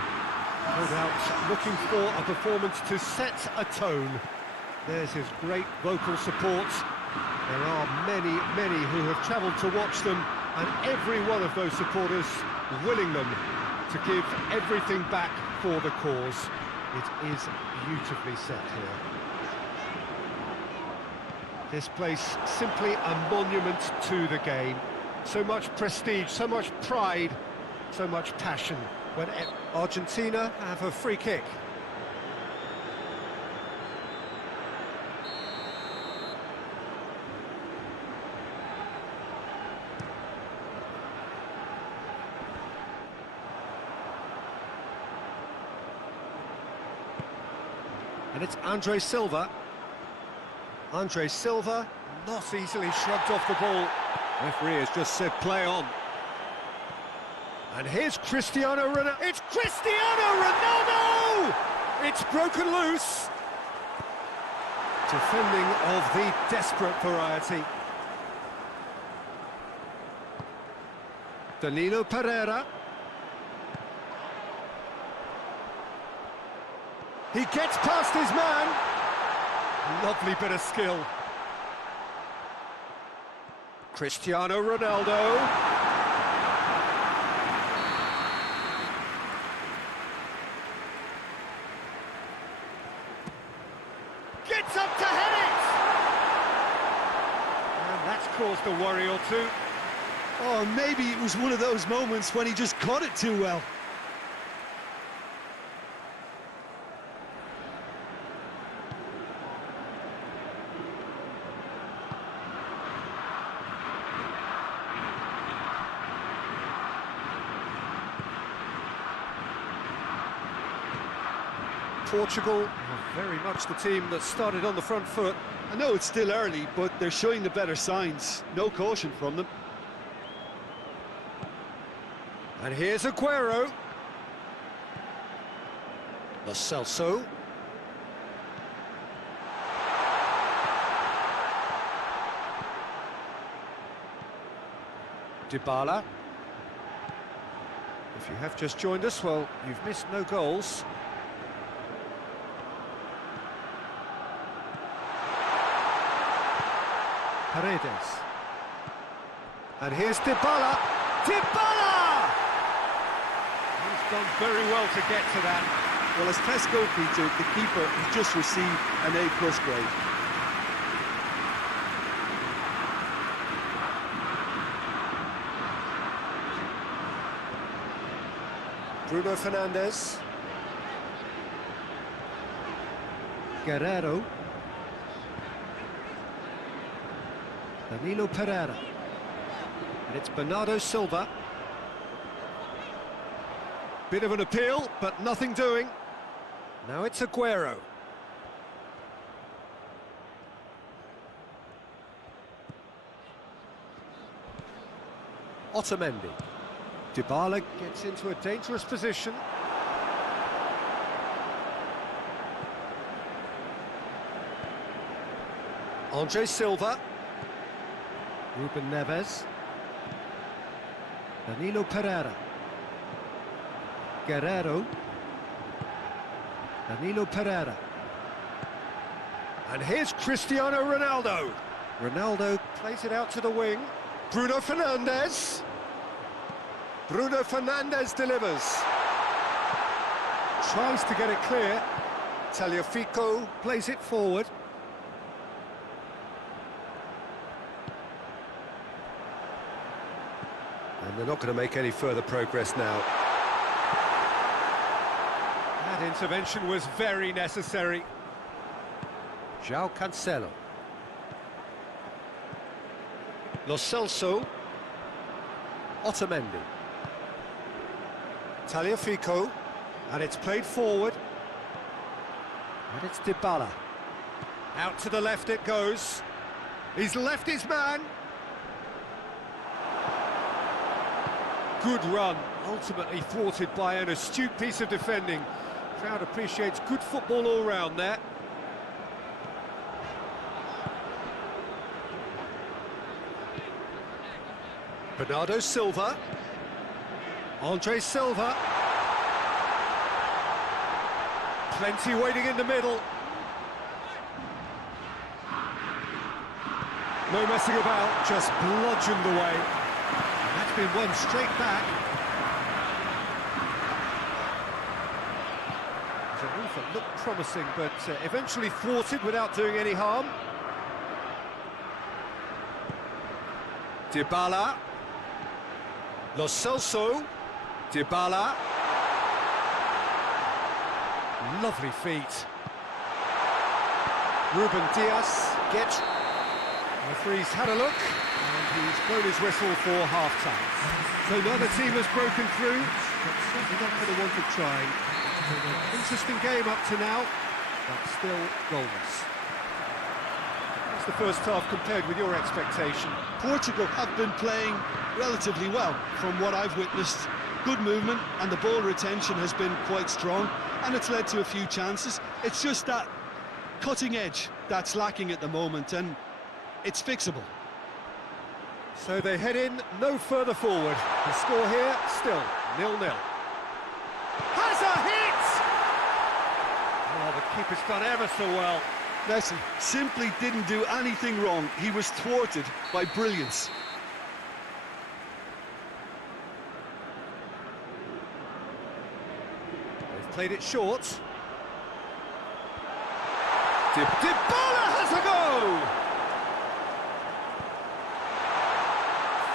No doubt looking for a performance to set a tone. There's his great vocal support. There are many, many who have travelled to watch them, and every one of those supporters willing them to give everything back for the cause. It is beautifully set here. This place simply a monument to the game. So much prestige, so much pride, so much passion. When Argentina have a free kick. And it's Andre Silva. Andre Silva, not easily shrugged off the ball. Referee has just said play on. And here's Cristiano Ronaldo. It's Cristiano Ronaldo! It's broken loose. Defending of the desperate variety. Danilo Pereira. He gets past his man. Lovely bit of skill. Cristiano Ronaldo. Gets up to head it! And that's caused a worry or two. Oh, maybe it was one of those moments when he just caught it too well. Portugal are very much the team that started on the front foot. I know it's still early, but they're showing the better signs. No caution from them. And here's Aguero. Lo Celso. Dybala. If you have just joined us, well, you've missed no goals. Paredes. And here's Dybala. Dybala! He's done very well to get to that. Well, as tests go, Peter, the keeper has just received an A+ grade. Bruno Fernandes. Guerrero. Danilo Pereira. And it's Bernardo Silva. Bit of an appeal, but nothing doing. Now it's Aguero. Otamendi. Dybala gets into a dangerous position. Andre Silva. Ruben Neves. Danilo Pereira. Guerrero. Danilo Pereira. And here's Cristiano Ronaldo. Ronaldo plays it out to the wing. Bruno Fernandes. Bruno Fernandes delivers. Tries to get it clear. Tagliafico plays it forward. And they're not going to make any further progress now. That intervention was very necessary. João Cancelo. Lo Celso. Otamendi. Tagliafico. And it's played forward. And it's Dybala. Out to the left it goes. He's left his man. Good run, ultimately thwarted by an astute piece of defending. Crowd appreciates good football all round there. Bernardo Silva. Andre Silva. Plenty waiting in the middle. No messing about, just bludgeoned away. And that's been won straight back. It's a move that looked promising, but eventually thwarted without doing any harm. Dybala. Lo Celso. Dybala. Lovely feet. Ruben Diaz gets. The referee's had a look, and he's blown his whistle for half-time. So neither team has broken through, but certainly not for the want of trying. It's been an interesting game up to now, but still goalless. What's the first half compared with your expectation? Portugal have been playing relatively well from what I've witnessed. Good movement, and the ball retention has been quite strong, and it's led to a few chances. It's just that cutting edge that's lacking at the moment, and it's fixable. So they head in no further forward. The score here, still 0-0. Has a hit! Oh, the keeper's done ever so well. Messi simply didn't do anything wrong. He was thwarted by brilliance. They've played it short. Dybala has a go!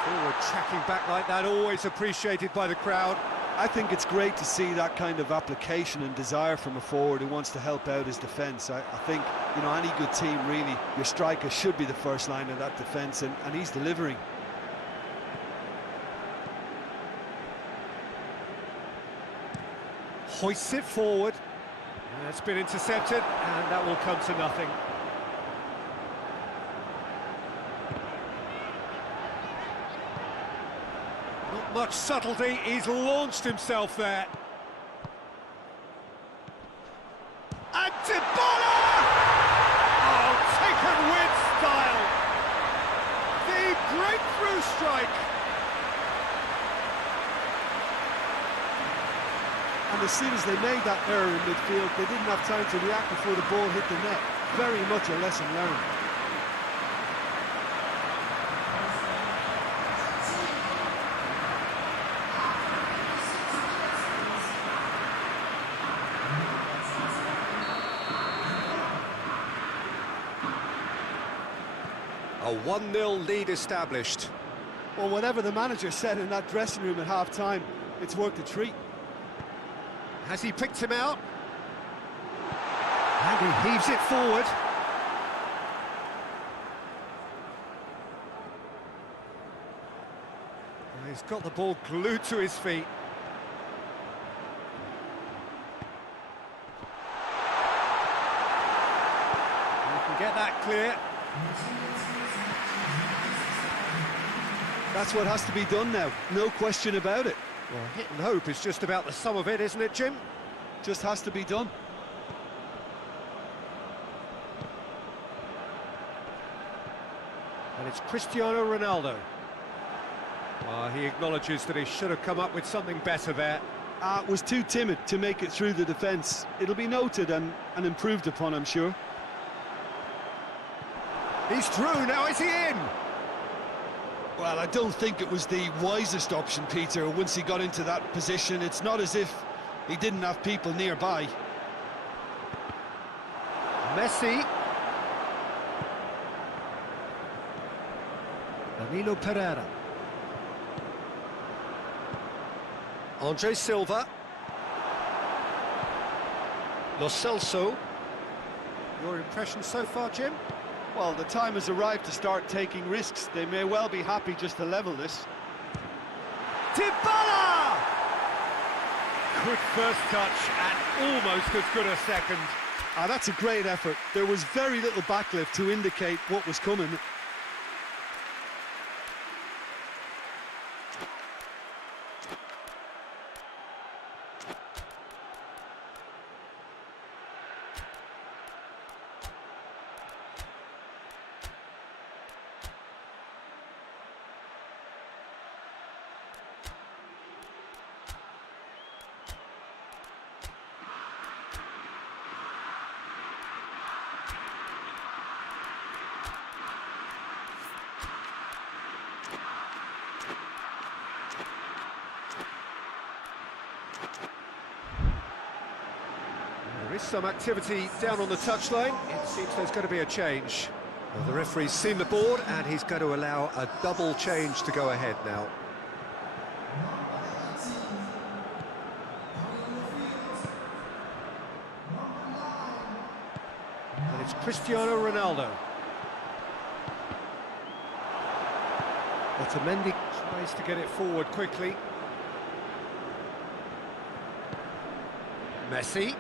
Forward tracking back like that, always appreciated by the crowd. I think it's great to see that kind of application and desire from a forward who wants to help out his defence. I think, you know, any good team, really, your striker should be the first line of that defence, and he's delivering. Hoists it forward. It's been intercepted, and that will come to nothing. Not much subtlety, he's launched himself there. And Dybala! Oh, taken with style! The breakthrough strike! And as soon as they made that error in midfield, they didn't have time to react before the ball hit the net. Very much a lesson learned. A 1-0 lead established. Well, whatever the manager said in that dressing room at half-time, it's worked a treat. Has he picked him out? And he heaves it forward. And he's got the ball glued to his feet. You can get that clear. That's what has to be done now, no question about it. Well, hit and hope is just about the sum of it, isn't it, Jim? Just has to be done. And it's Cristiano Ronaldo. Well, he acknowledges that he should have come up with something better there. Was too timid to make it through the defence. It'll be noted and improved upon, I'm sure. He's through, now is he in? Well, I don't think it was the wisest option, Peter, once he got into that position. It's not as if he didn't have people nearby. Messi. Danilo Pereira. Andre Silva. Lo Celso. Your impression so far, Jim? Well, the time has arrived to start taking risks. They may well be happy just to level this. Dybala! Good first touch and almost as good a second. That's a great effort. There was very little backlift to indicate what was coming. There is some activity down on the touchline. It seems there's going to be a change. Well, the referee's seen the board and he's going to allow a double change to go ahead now. And it's Cristiano Ronaldo. Otamendi tries to get it forward quickly. Messi.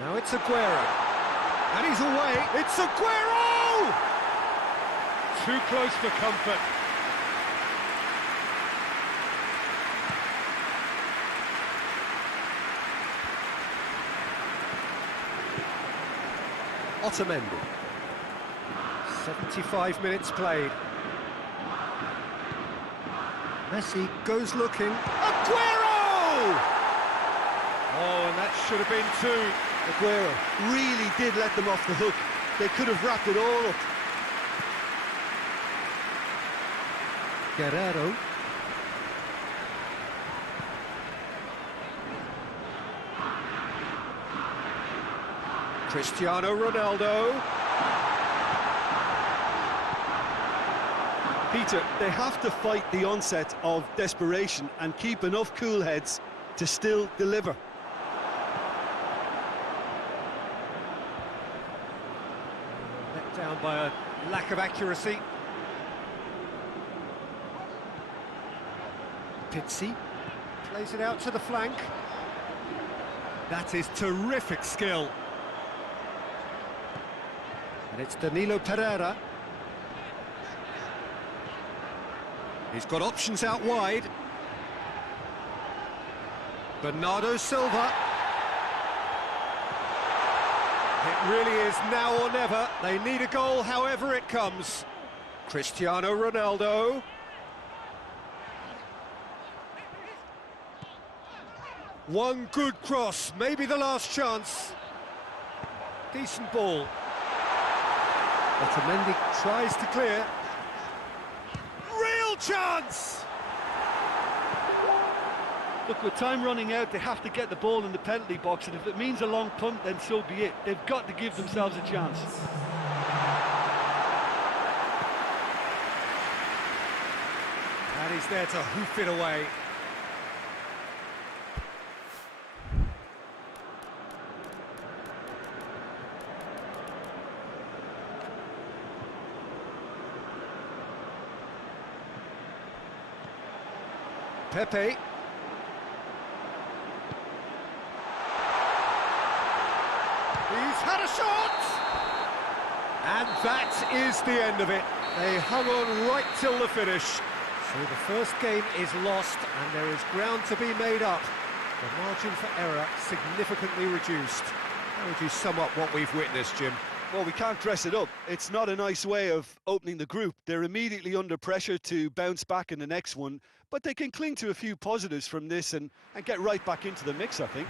Now it's Aguero. And he's away. It's Aguero! Too close for comfort. Otamendi. 75 minutes played. Messi goes looking. Aguero! Oh, and that should have been two. Aguero really did let them off the hook. They could have wrapped it all up. Guerrero. Cristiano Ronaldo. Peter, they have to fight the onset of desperation and keep enough cool heads to still deliver. Let down by a lack of accuracy. Pizzi plays it out to the flank. That is terrific skill. And it's Danilo Pereira. He's got options out wide. Bernardo Silva. It really is now or never. They need a goal however it comes. Cristiano Ronaldo. One good cross, maybe the last chance. Decent ball. Otamendi tries to clear. Real chance! Look, with time running out, they have to get the ball in the penalty box, and if it means a long punt, then so be it. They've got to give themselves a chance. And he's there to hoof it away. Pepe. He's had a shot! And that is the end of it. They hung on right till the finish. So the first game is lost and there is ground to be made up. The margin for error significantly reduced. How would you sum up what we've witnessed, Jim? Well, we can't dress it up. It's not a nice way of opening the group. They're immediately under pressure to bounce back in the next one, but they can cling to a few positives from this and get right back into the mix, I think.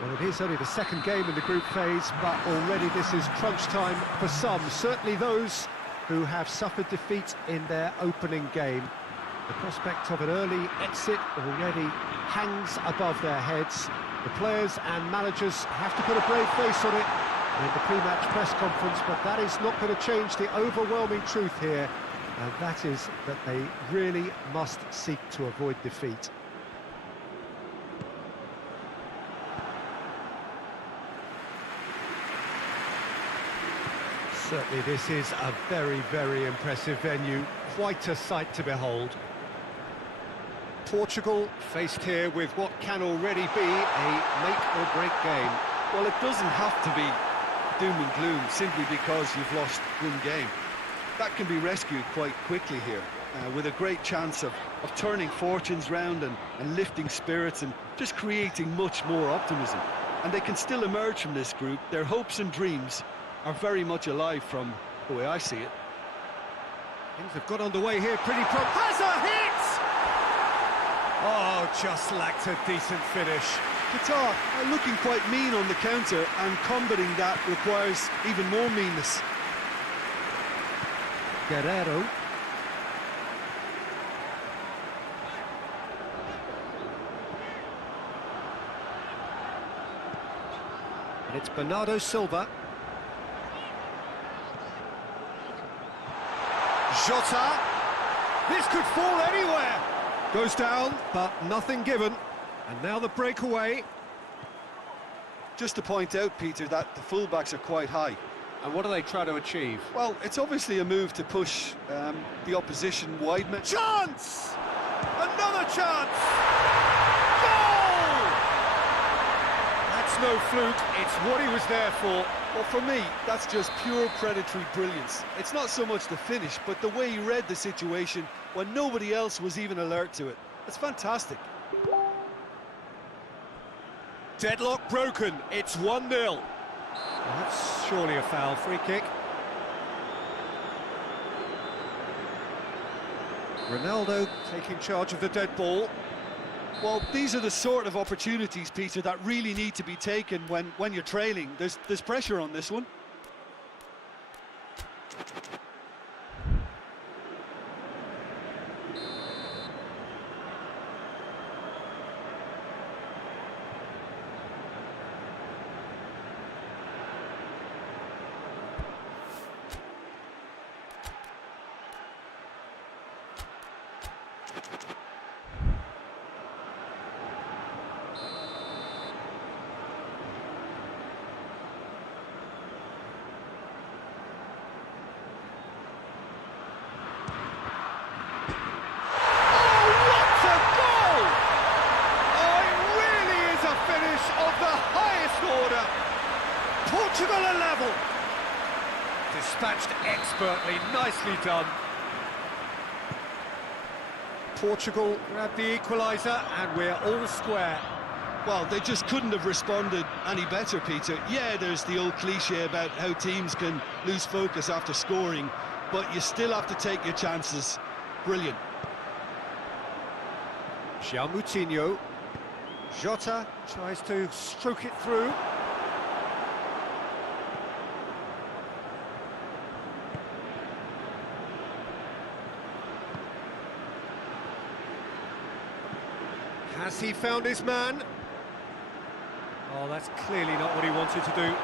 Well, it is only the second game in the group phase, but already this is crunch time for some, certainly those who have suffered defeat in their opening game. The prospect of an early exit already hangs above their heads. The players and managers have to put a brave face on it in the pre-match press conference, but that is not going to change the overwhelming truth here, and that is that they really must seek to avoid defeat. Certainly this is a very, very impressive venue, quite a sight to behold. Portugal faced here with what can already be a make-or-break game. Well, it doesn't have to be doom and gloom simply because you've lost one game. That can be rescued quite quickly here, with a great chance of turning fortunes round and lifting spirits and just creating much more optimism. And they can still emerge from this group. Their hopes and dreams are very much alive from the way I see it. Things have got underway here pretty prompt. Has a hit! Oh, just lacked a decent finish. Qatar are looking quite mean on the counter, and combating that requires even more meanness. Guerrero. And it's Bernardo Silva. Jota. This could fall anywhere. Goes down, but nothing given. And now the breakaway. Just to point out, Peter, that the fullbacks are quite high. And what are they trying to achieve? Well, it's obviously a move to push the opposition wide. Chance! Another chance! Goal! That's no fluke, it's what he was there for. Well, for me, that's just pure predatory brilliance. It's not so much the finish, but the way he read the situation when nobody else was even alert to it. It's fantastic. Deadlock broken, it's 1-0. Well, that's surely a foul. Free kick. Ronaldo taking charge of the dead ball. Well, these are the sort of opportunities, Peter, that really need to be taken when you're trailing. There's pressure on this one. Portugal are level. Dispatched expertly, nicely done. Portugal grab the equaliser and we're all square. Well, they just couldn't have responded any better, Peter. Yeah, there's the old cliche about how teams can lose focus after scoring, but you still have to take your chances. Brilliant. Moutinho. Jota tries to stroke it through. Has he found his man? Oh, that's clearly not what he wanted to do.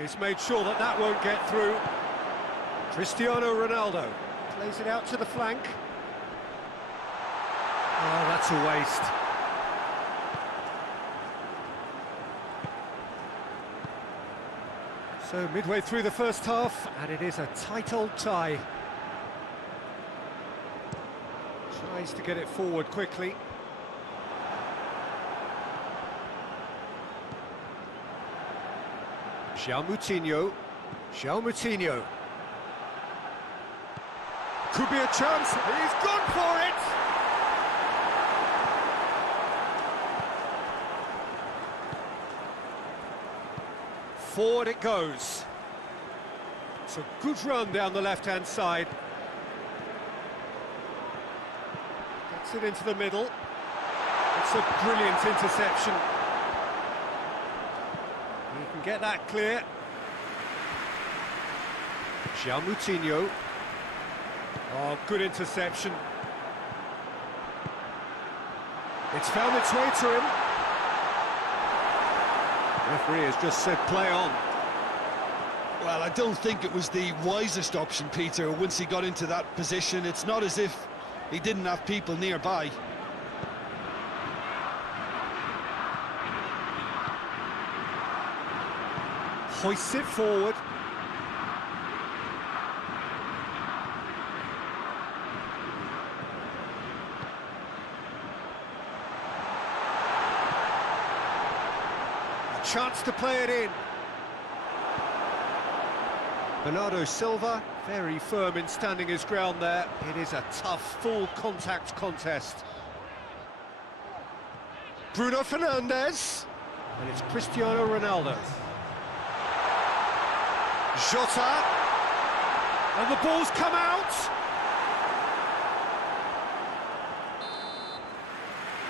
He's made sure that that won't get through. Cristiano Ronaldo plays it out to the flank. Oh, that's a waste. So midway through the first half, and it is a tight old tie. Tries to get it forward quickly. Moutinho. Could be a chance. He's gone for it. Forward it goes. It's a good run down the left-hand side. Gets it into the middle. It's a brilliant interception. He can get that clear. Moutinho. Oh, good interception. It's found its way to him. Referee has just said play on. Well, I don't think it was the wisest option, Peter, once he got into that position. It's not as if he didn't have people nearby. Hoists it forward. A chance to play it in. Bernardo Silva, very firm in standing his ground there. It is a tough, full contact contest. Bruno Fernandes. And it's Cristiano Ronaldo. Jota. And the ball's come out.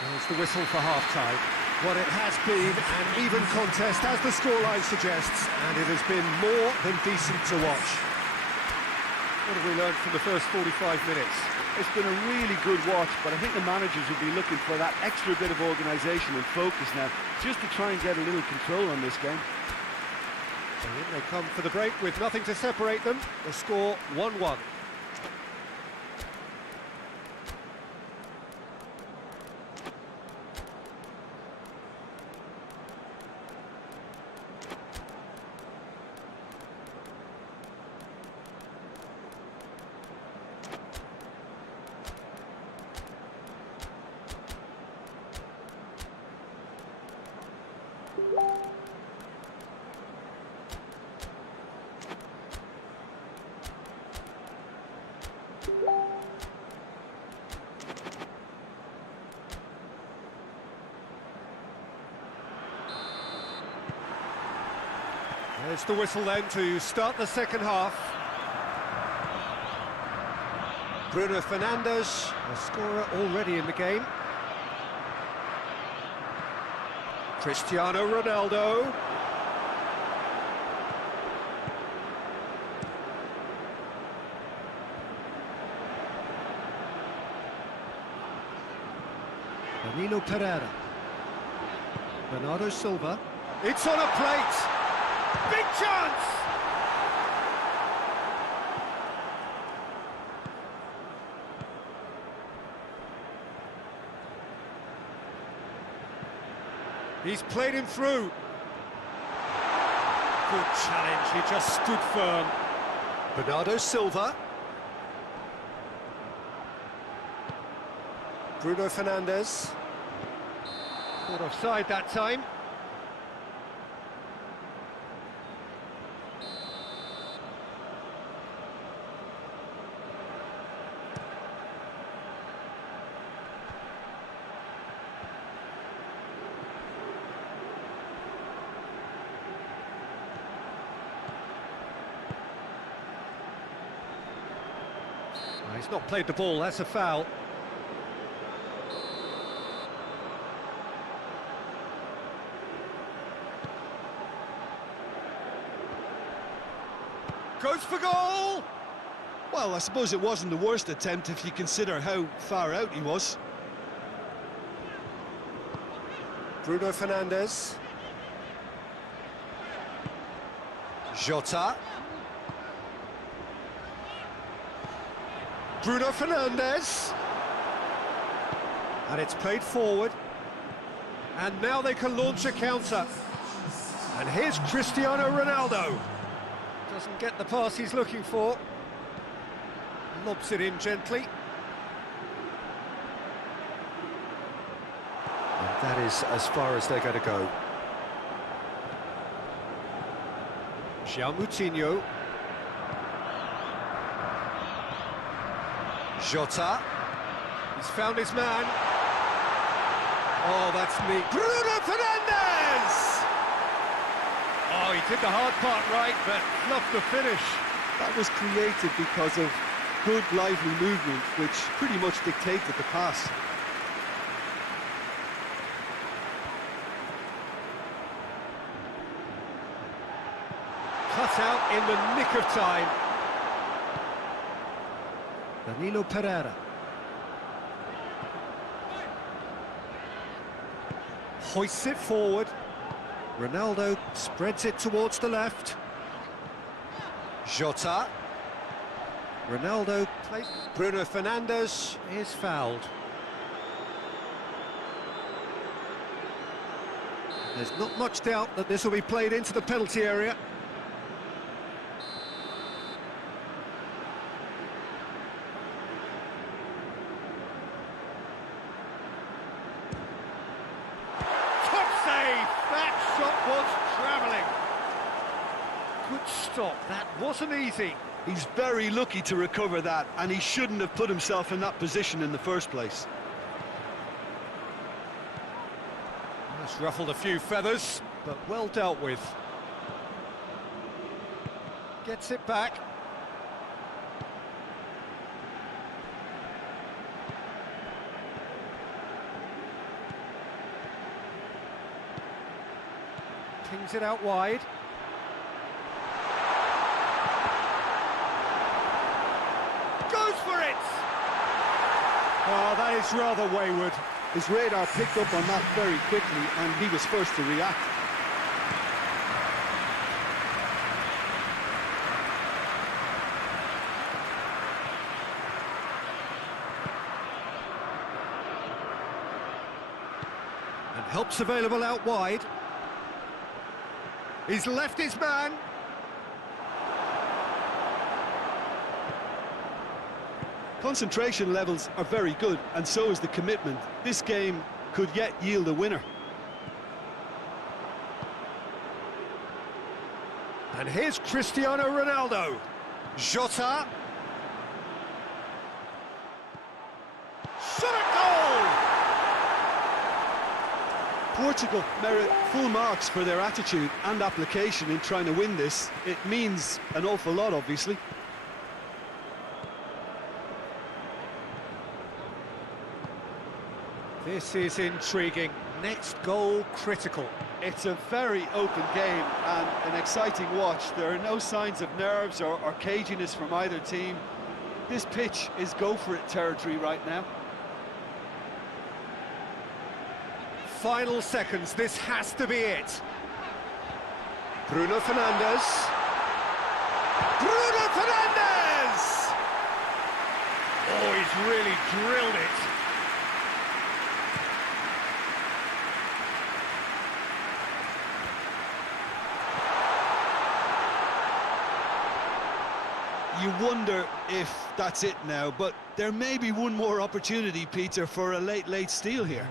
There's the whistle for half-time. What it has been an even contest, as the scoreline suggests, and it has been more than decent to watch. What have we learned from the first 45 minutes? It's been a really good watch, but I think the managers will be looking for that extra bit of organisation and focus now, just to try and get a little control on this game. And in they come for the break with nothing to separate them. The score 1-1. There's the whistle then to start the second half. Bruno Fernandes, a scorer already in the game. Cristiano Ronaldo. Danilo Pereira. Bernardo Silva. It's on a plate. Big chance! He's played him through. Good challenge, he just stood firm. Bernardo Silva. Bruno Fernandes. Caught offside that time. He's not played the ball, that's a foul. Goes for goal! Well, I suppose it wasn't the worst attempt if you consider how far out he was. Bruno Fernandes. Jota. Bruno Fernandes. And it's played forward. And now they can launch a counter. And here's Cristiano Ronaldo. Doesn't get the pass he's looking for. Lobs it in gently. And that is as far as they're going to go. Moutinho. Jota. He's found his man. Oh, that's neat. Bruno Fernandes! Oh, he did the hard part right, but fluffed the finish. That was created because of good, lively movement, which pretty much dictated the pass. Cut out in the nick of time. Danilo Pereira. Hoists it forward. Ronaldo spreads it towards the left. Jota. Ronaldo plays. Bruno Fernandes is fouled. There's not much doubt that this will be played into the penalty area. Good stop, that wasn't easy. He's very lucky to recover that, and he shouldn't have put himself in that position in the first place. That's ruffled a few feathers, but well dealt with. Gets it back. Pings it out wide. Oh, that is rather wayward. His radar picked up on that very quickly, and he was first to react. And help's available out wide. He's left his man. Concentration levels are very good, and so is the commitment. This game could yet yield a winner. And here's Cristiano Ronaldo. Jota. Shot at goal! Portugal merit full marks for their attitude and application in trying to win this. It means an awful lot, obviously. This is intriguing. Next goal critical. It's a very open game and an exciting watch. There are no signs of nerves or caginess from either team. This pitch is go-for-it territory right now. Final seconds, this has to be it. Bruno Fernandes. Bruno Fernandes! Oh, he's really drilled it. You wonder if that's it now, but there may be one more opportunity, Peter, for a late steal here.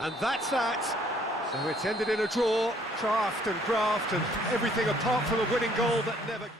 And that's that. So it's ended in a draw. Craft and graft and everything apart from a winning goal that never came.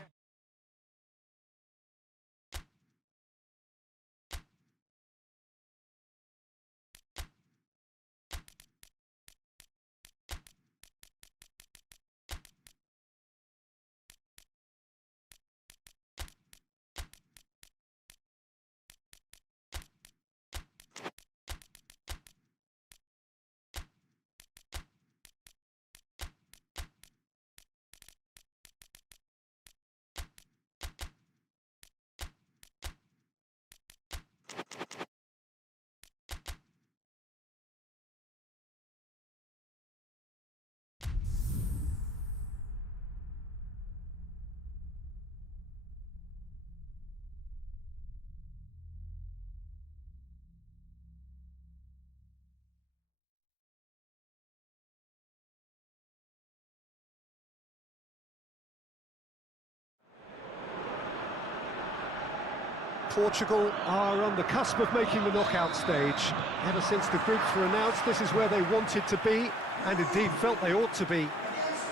Portugal are on the cusp of making the knockout stage. Ever since the groups were announced, this is where they wanted to be. and indeed felt they ought to be.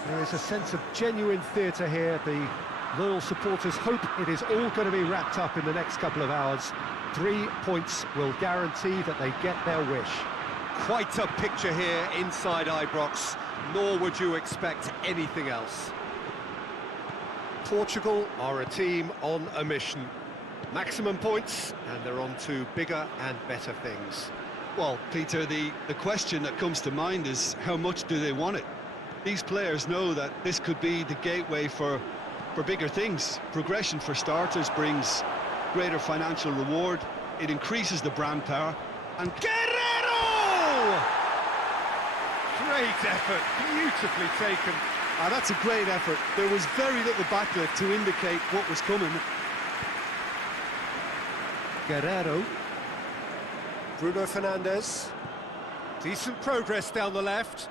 There is a sense of genuine theatre here. The loyal supporters hope it is all going to be wrapped up in the next couple of hours. 3 points will guarantee that they get their wish. Quite a picture here inside Ibrox, nor would you expect anything else. Portugal are a team on a mission. Maximum points, and they're on to bigger and better things. Well, Peter, the question that comes to mind is how much do they want it? These players know that this could be the gateway for bigger things. Progression, for starters, brings greater financial reward. It increases the brand power. And Guerrero! Great effort, beautifully taken. That's a great effort. There was very little backlift to indicate what was coming. Guerrero. Bruno Fernandes. Decent progress down the left.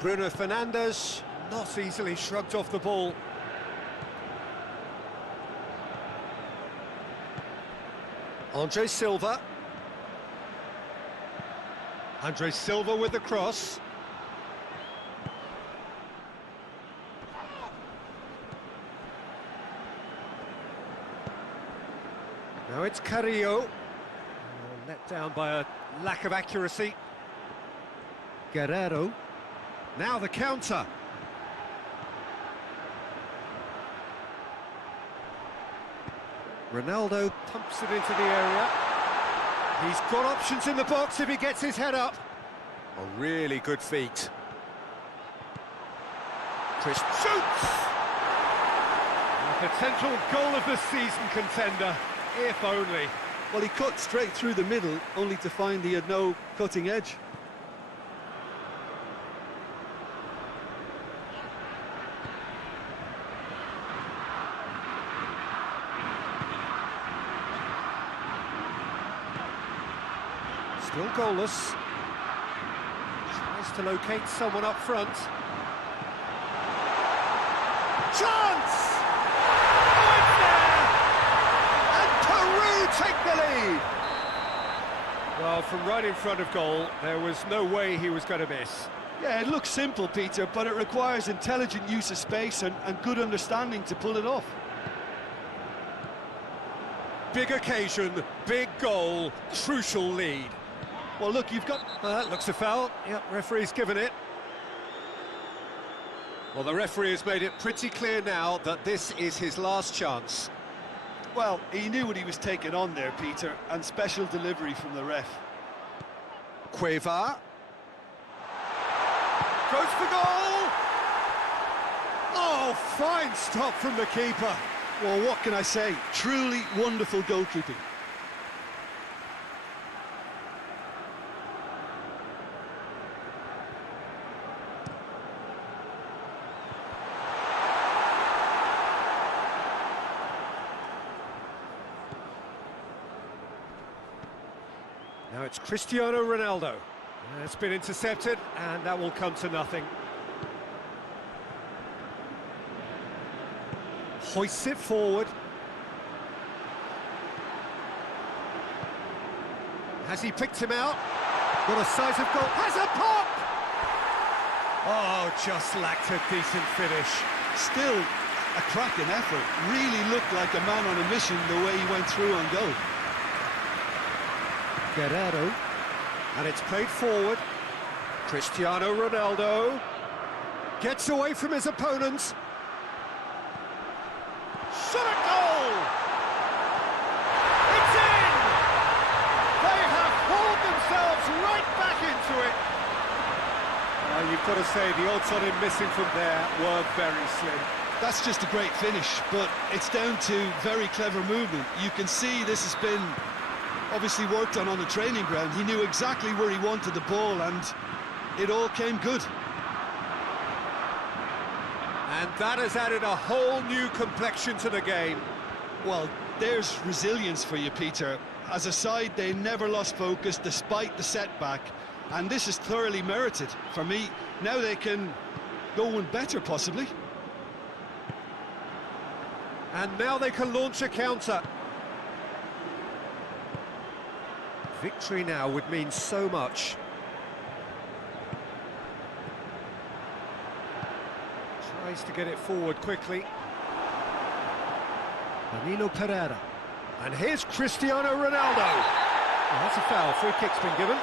Bruno Fernandes not easily shrugged off the ball. Andre Silva. Andre Silva with the cross. Now it's Carrillo. Let down by a lack of accuracy. Guerrero. Now the counter. Ronaldo pumps it into the area. He's got options in the box if he gets his head up. A really good feat. Chris shoots! A potential goal of the season contender, if only. Well, he cut straight through the middle, only to find he had no cutting edge. Still goalless. Tries to locate someone up front. Chance! Oh, it's there! And Peru take the lead! Well, from right in front of goal, there was no way he was going to miss. Yeah, it looks simple, Peter, but it requires intelligent use of space and good understanding to pull it off. Big occasion, big goal, crucial lead. Well, look, you've got... That looks a foul. Yep, referee's given it. Well, the referee has made it pretty clear now that this is his last chance. Well, he knew what he was taking on there, Peter, and special delivery from the ref. Cueva. Goes for goal! Oh, fine stop from the keeper. Well, what can I say? Truly wonderful goalkeeping. Now it's Cristiano Ronaldo. It's been intercepted, and that will come to nothing. Hoists it forward. Has he picked him out? Got a size of goal. Has a pop! Oh, just lacked a decent finish. Still a cracking effort. Really looked like a man on a mission the way he went through on goal. Guerrero, and it's played forward. Cristiano Ronaldo gets away from his opponents. Shot a goal! It's in! They have hauled themselves right back into it. You've got to say, the odds on him missing from there were very slim. That's just a great finish, but it's down to very clever movement. You can see this has been obviously worked on the training ground. He knew exactly where he wanted the ball, and it all came good. And that has added a whole new complexion to the game. Well, there's resilience for you, Peter. As a side, they never lost focus despite the setback, and this is thoroughly merited. For me, now they can go one better, possibly. And now they can launch a counter. Victory now would mean so much. Tries to get it forward quickly. Danilo Pereira. And here's Cristiano Ronaldo. Oh, that's a foul. Free kick's been given.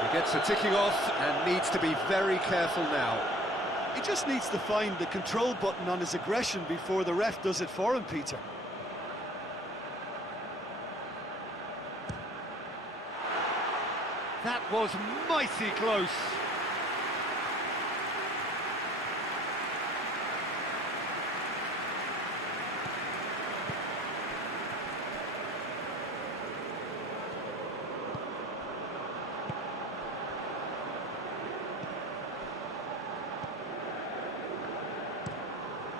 He gets the ticking off and needs to be very careful now. He just needs to find the control button on his aggression before the ref does it for him, Peter. That was mighty close.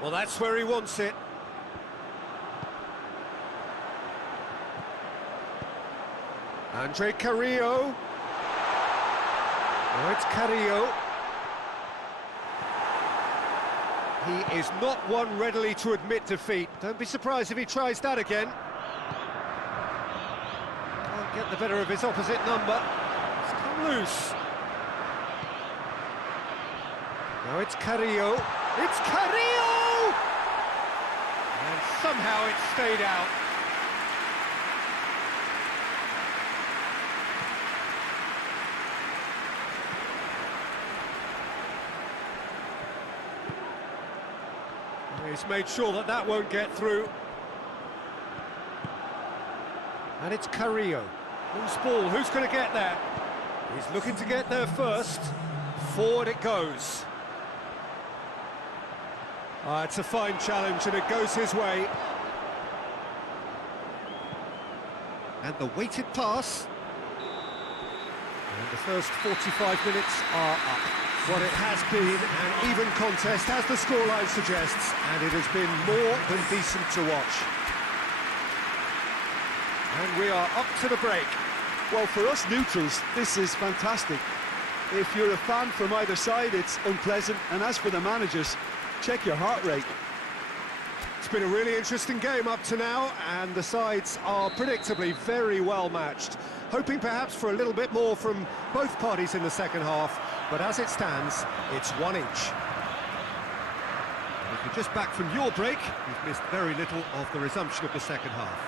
Well, that's where he wants it. Andre Carrillo. Now it's Carrillo. He is not one readily to admit defeat. Don't be surprised if he tries that again. Can't get the better of his opposite number. It's come loose. Now it's Carrillo. It's Carrillo! And somehow it stayed out. He's made sure that that won't get through. And it's Carrillo. Loose ball, who's going to get there? He's looking to get there first. Forward it goes. It's a fine challenge and it goes his way. And the weighted pass. And the first 45 minutes are up. What it has been an even contest, as the scoreline suggests, and it has been more than decent to watch. And we are up to the break. Well, for us neutrals, this is fantastic. If you're a fan from either side, it's unpleasant, and as for the managers, check your heart rate. It's been a really interesting game up to now, and the sides are predictably very well matched. Hoping perhaps for a little bit more from both parties in the second half, but as it stands, it's 1 each. And if you're just back from your break, you've missed very little of the resumption of the second half.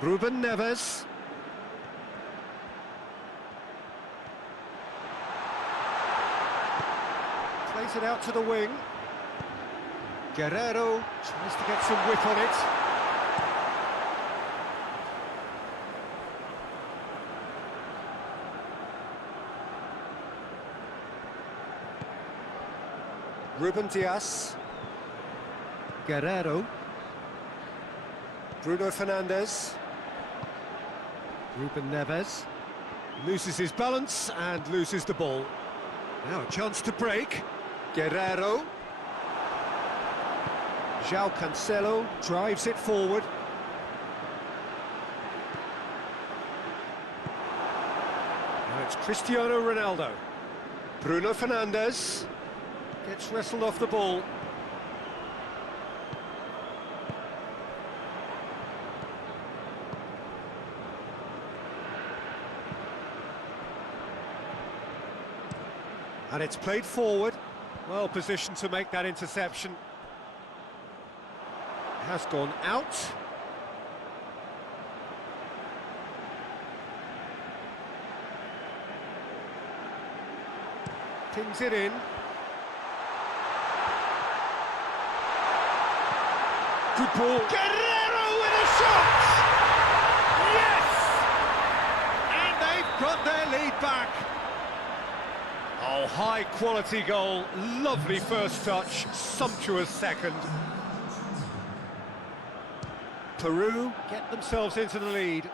Ruben Neves. Plays it out to the wing. Guerrero tries to get some whip on it. Ruben Dias. Guerrero. Bruno Fernandes. Ruben Neves loses his balance and loses the ball. Now a chance to break. Guerrero. João Cancelo drives it forward. Now it's Cristiano Ronaldo. Bruno Fernandes gets wrestled off the ball. And it's played forward. Well positioned to make that interception. Has gone out. Pings it in. Good ball. Guerrero with a shot! Yes! And they've got their lead back. Oh, high quality goal, lovely first touch, sumptuous second. Peru get themselves into the lead.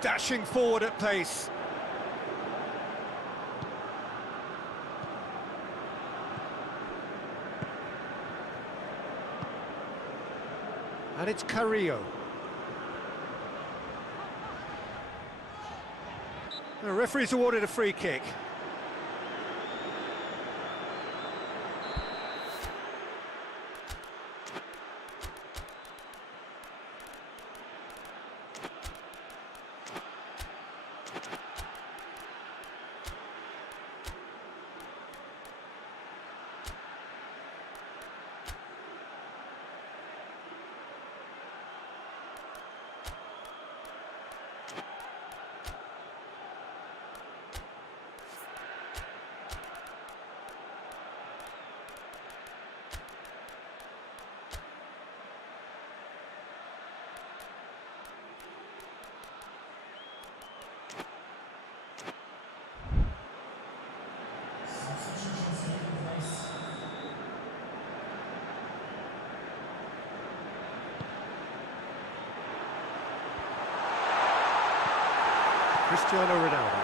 Dashing forward at pace. And it's Carrillo. The referee's awarded a free kick. Cristiano Ronaldo.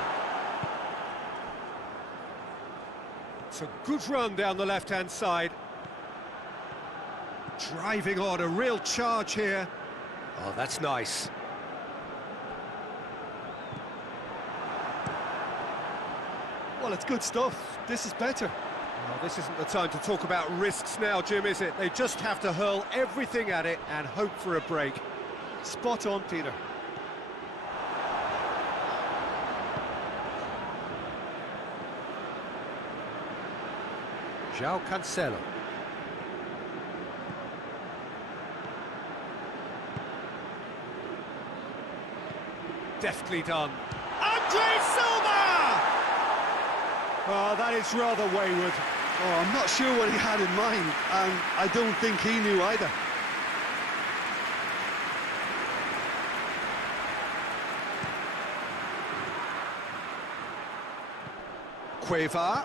It's a good run down the left-hand side. Driving on, a real charge here. Oh, that's nice. Well, it's good stuff. This is better. Well, this isn't the time to talk about risks now, Jim, is it? They just have to hurl everything at it and hope for a break. Spot on, Peter. João Cancelo. Deftly done. Andre Silva! Oh, that is rather wayward. Oh, I'm not sure what he had in mind, and I don't think he knew either. Cueva.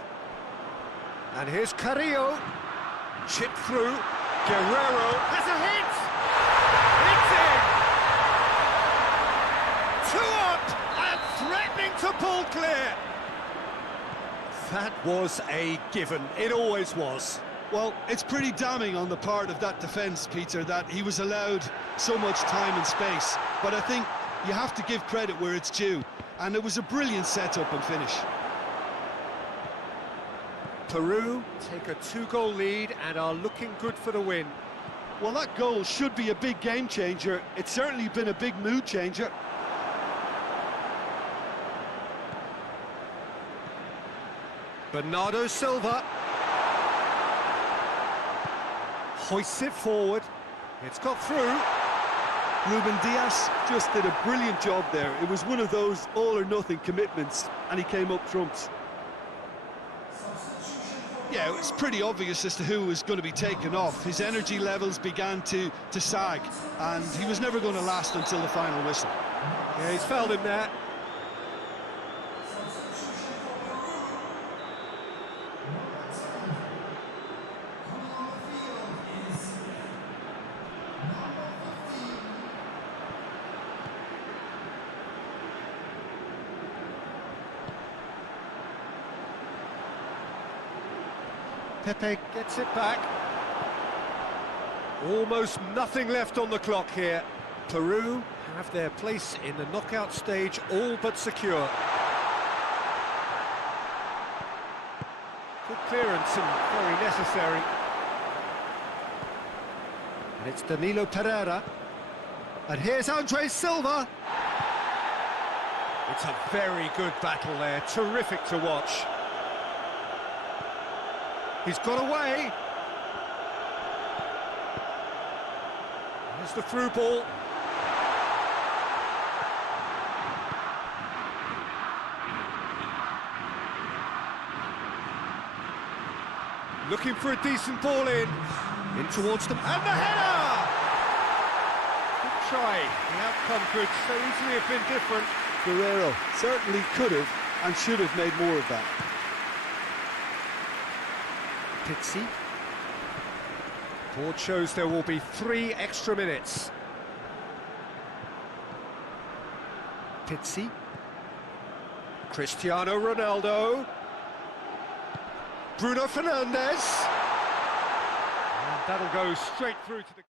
And here's Carrillo. Chip through. Guerrero has a hit! It's in! 2 up and threatening to pull clear. That was a given. It always was. Well, it's pretty damning on the part of that defence, Peter, that he was allowed so much time and space. But I think you have to give credit where it's due. And it was a brilliant setup and finish. Peru take a 2-goal lead and are looking good for the win. Well, that goal should be a big game changer. It's certainly been a big mood changer. Bernardo Silva hoists it forward. It's got through. Ruben Dias just did a brilliant job there. It was one of those all-or-nothing commitments, and he came up trumps. Yeah, it was pretty obvious as to who was going to be taken off. His energy levels began to sag, and he was never going to last until the final whistle. Yeah, he's fouled him there. Pepe gets it back. Almost nothing left on the clock here. Peru have their place in the knockout stage all but secure. Good clearance and very necessary. And it's Danilo Pereira. And here's Andre Silva. It's a very good battle there, terrific to watch. He's got away. There's the through ball. Looking for a decent ball in towards them, and the header! Good try. The outcome could so easily have been different. Guerrero certainly could have and should have made more of that. Pizzi. Board shows there will be 3 extra minutes. Pizzi. Cristiano Ronaldo. Bruno Fernandes. And that'll go straight through to the...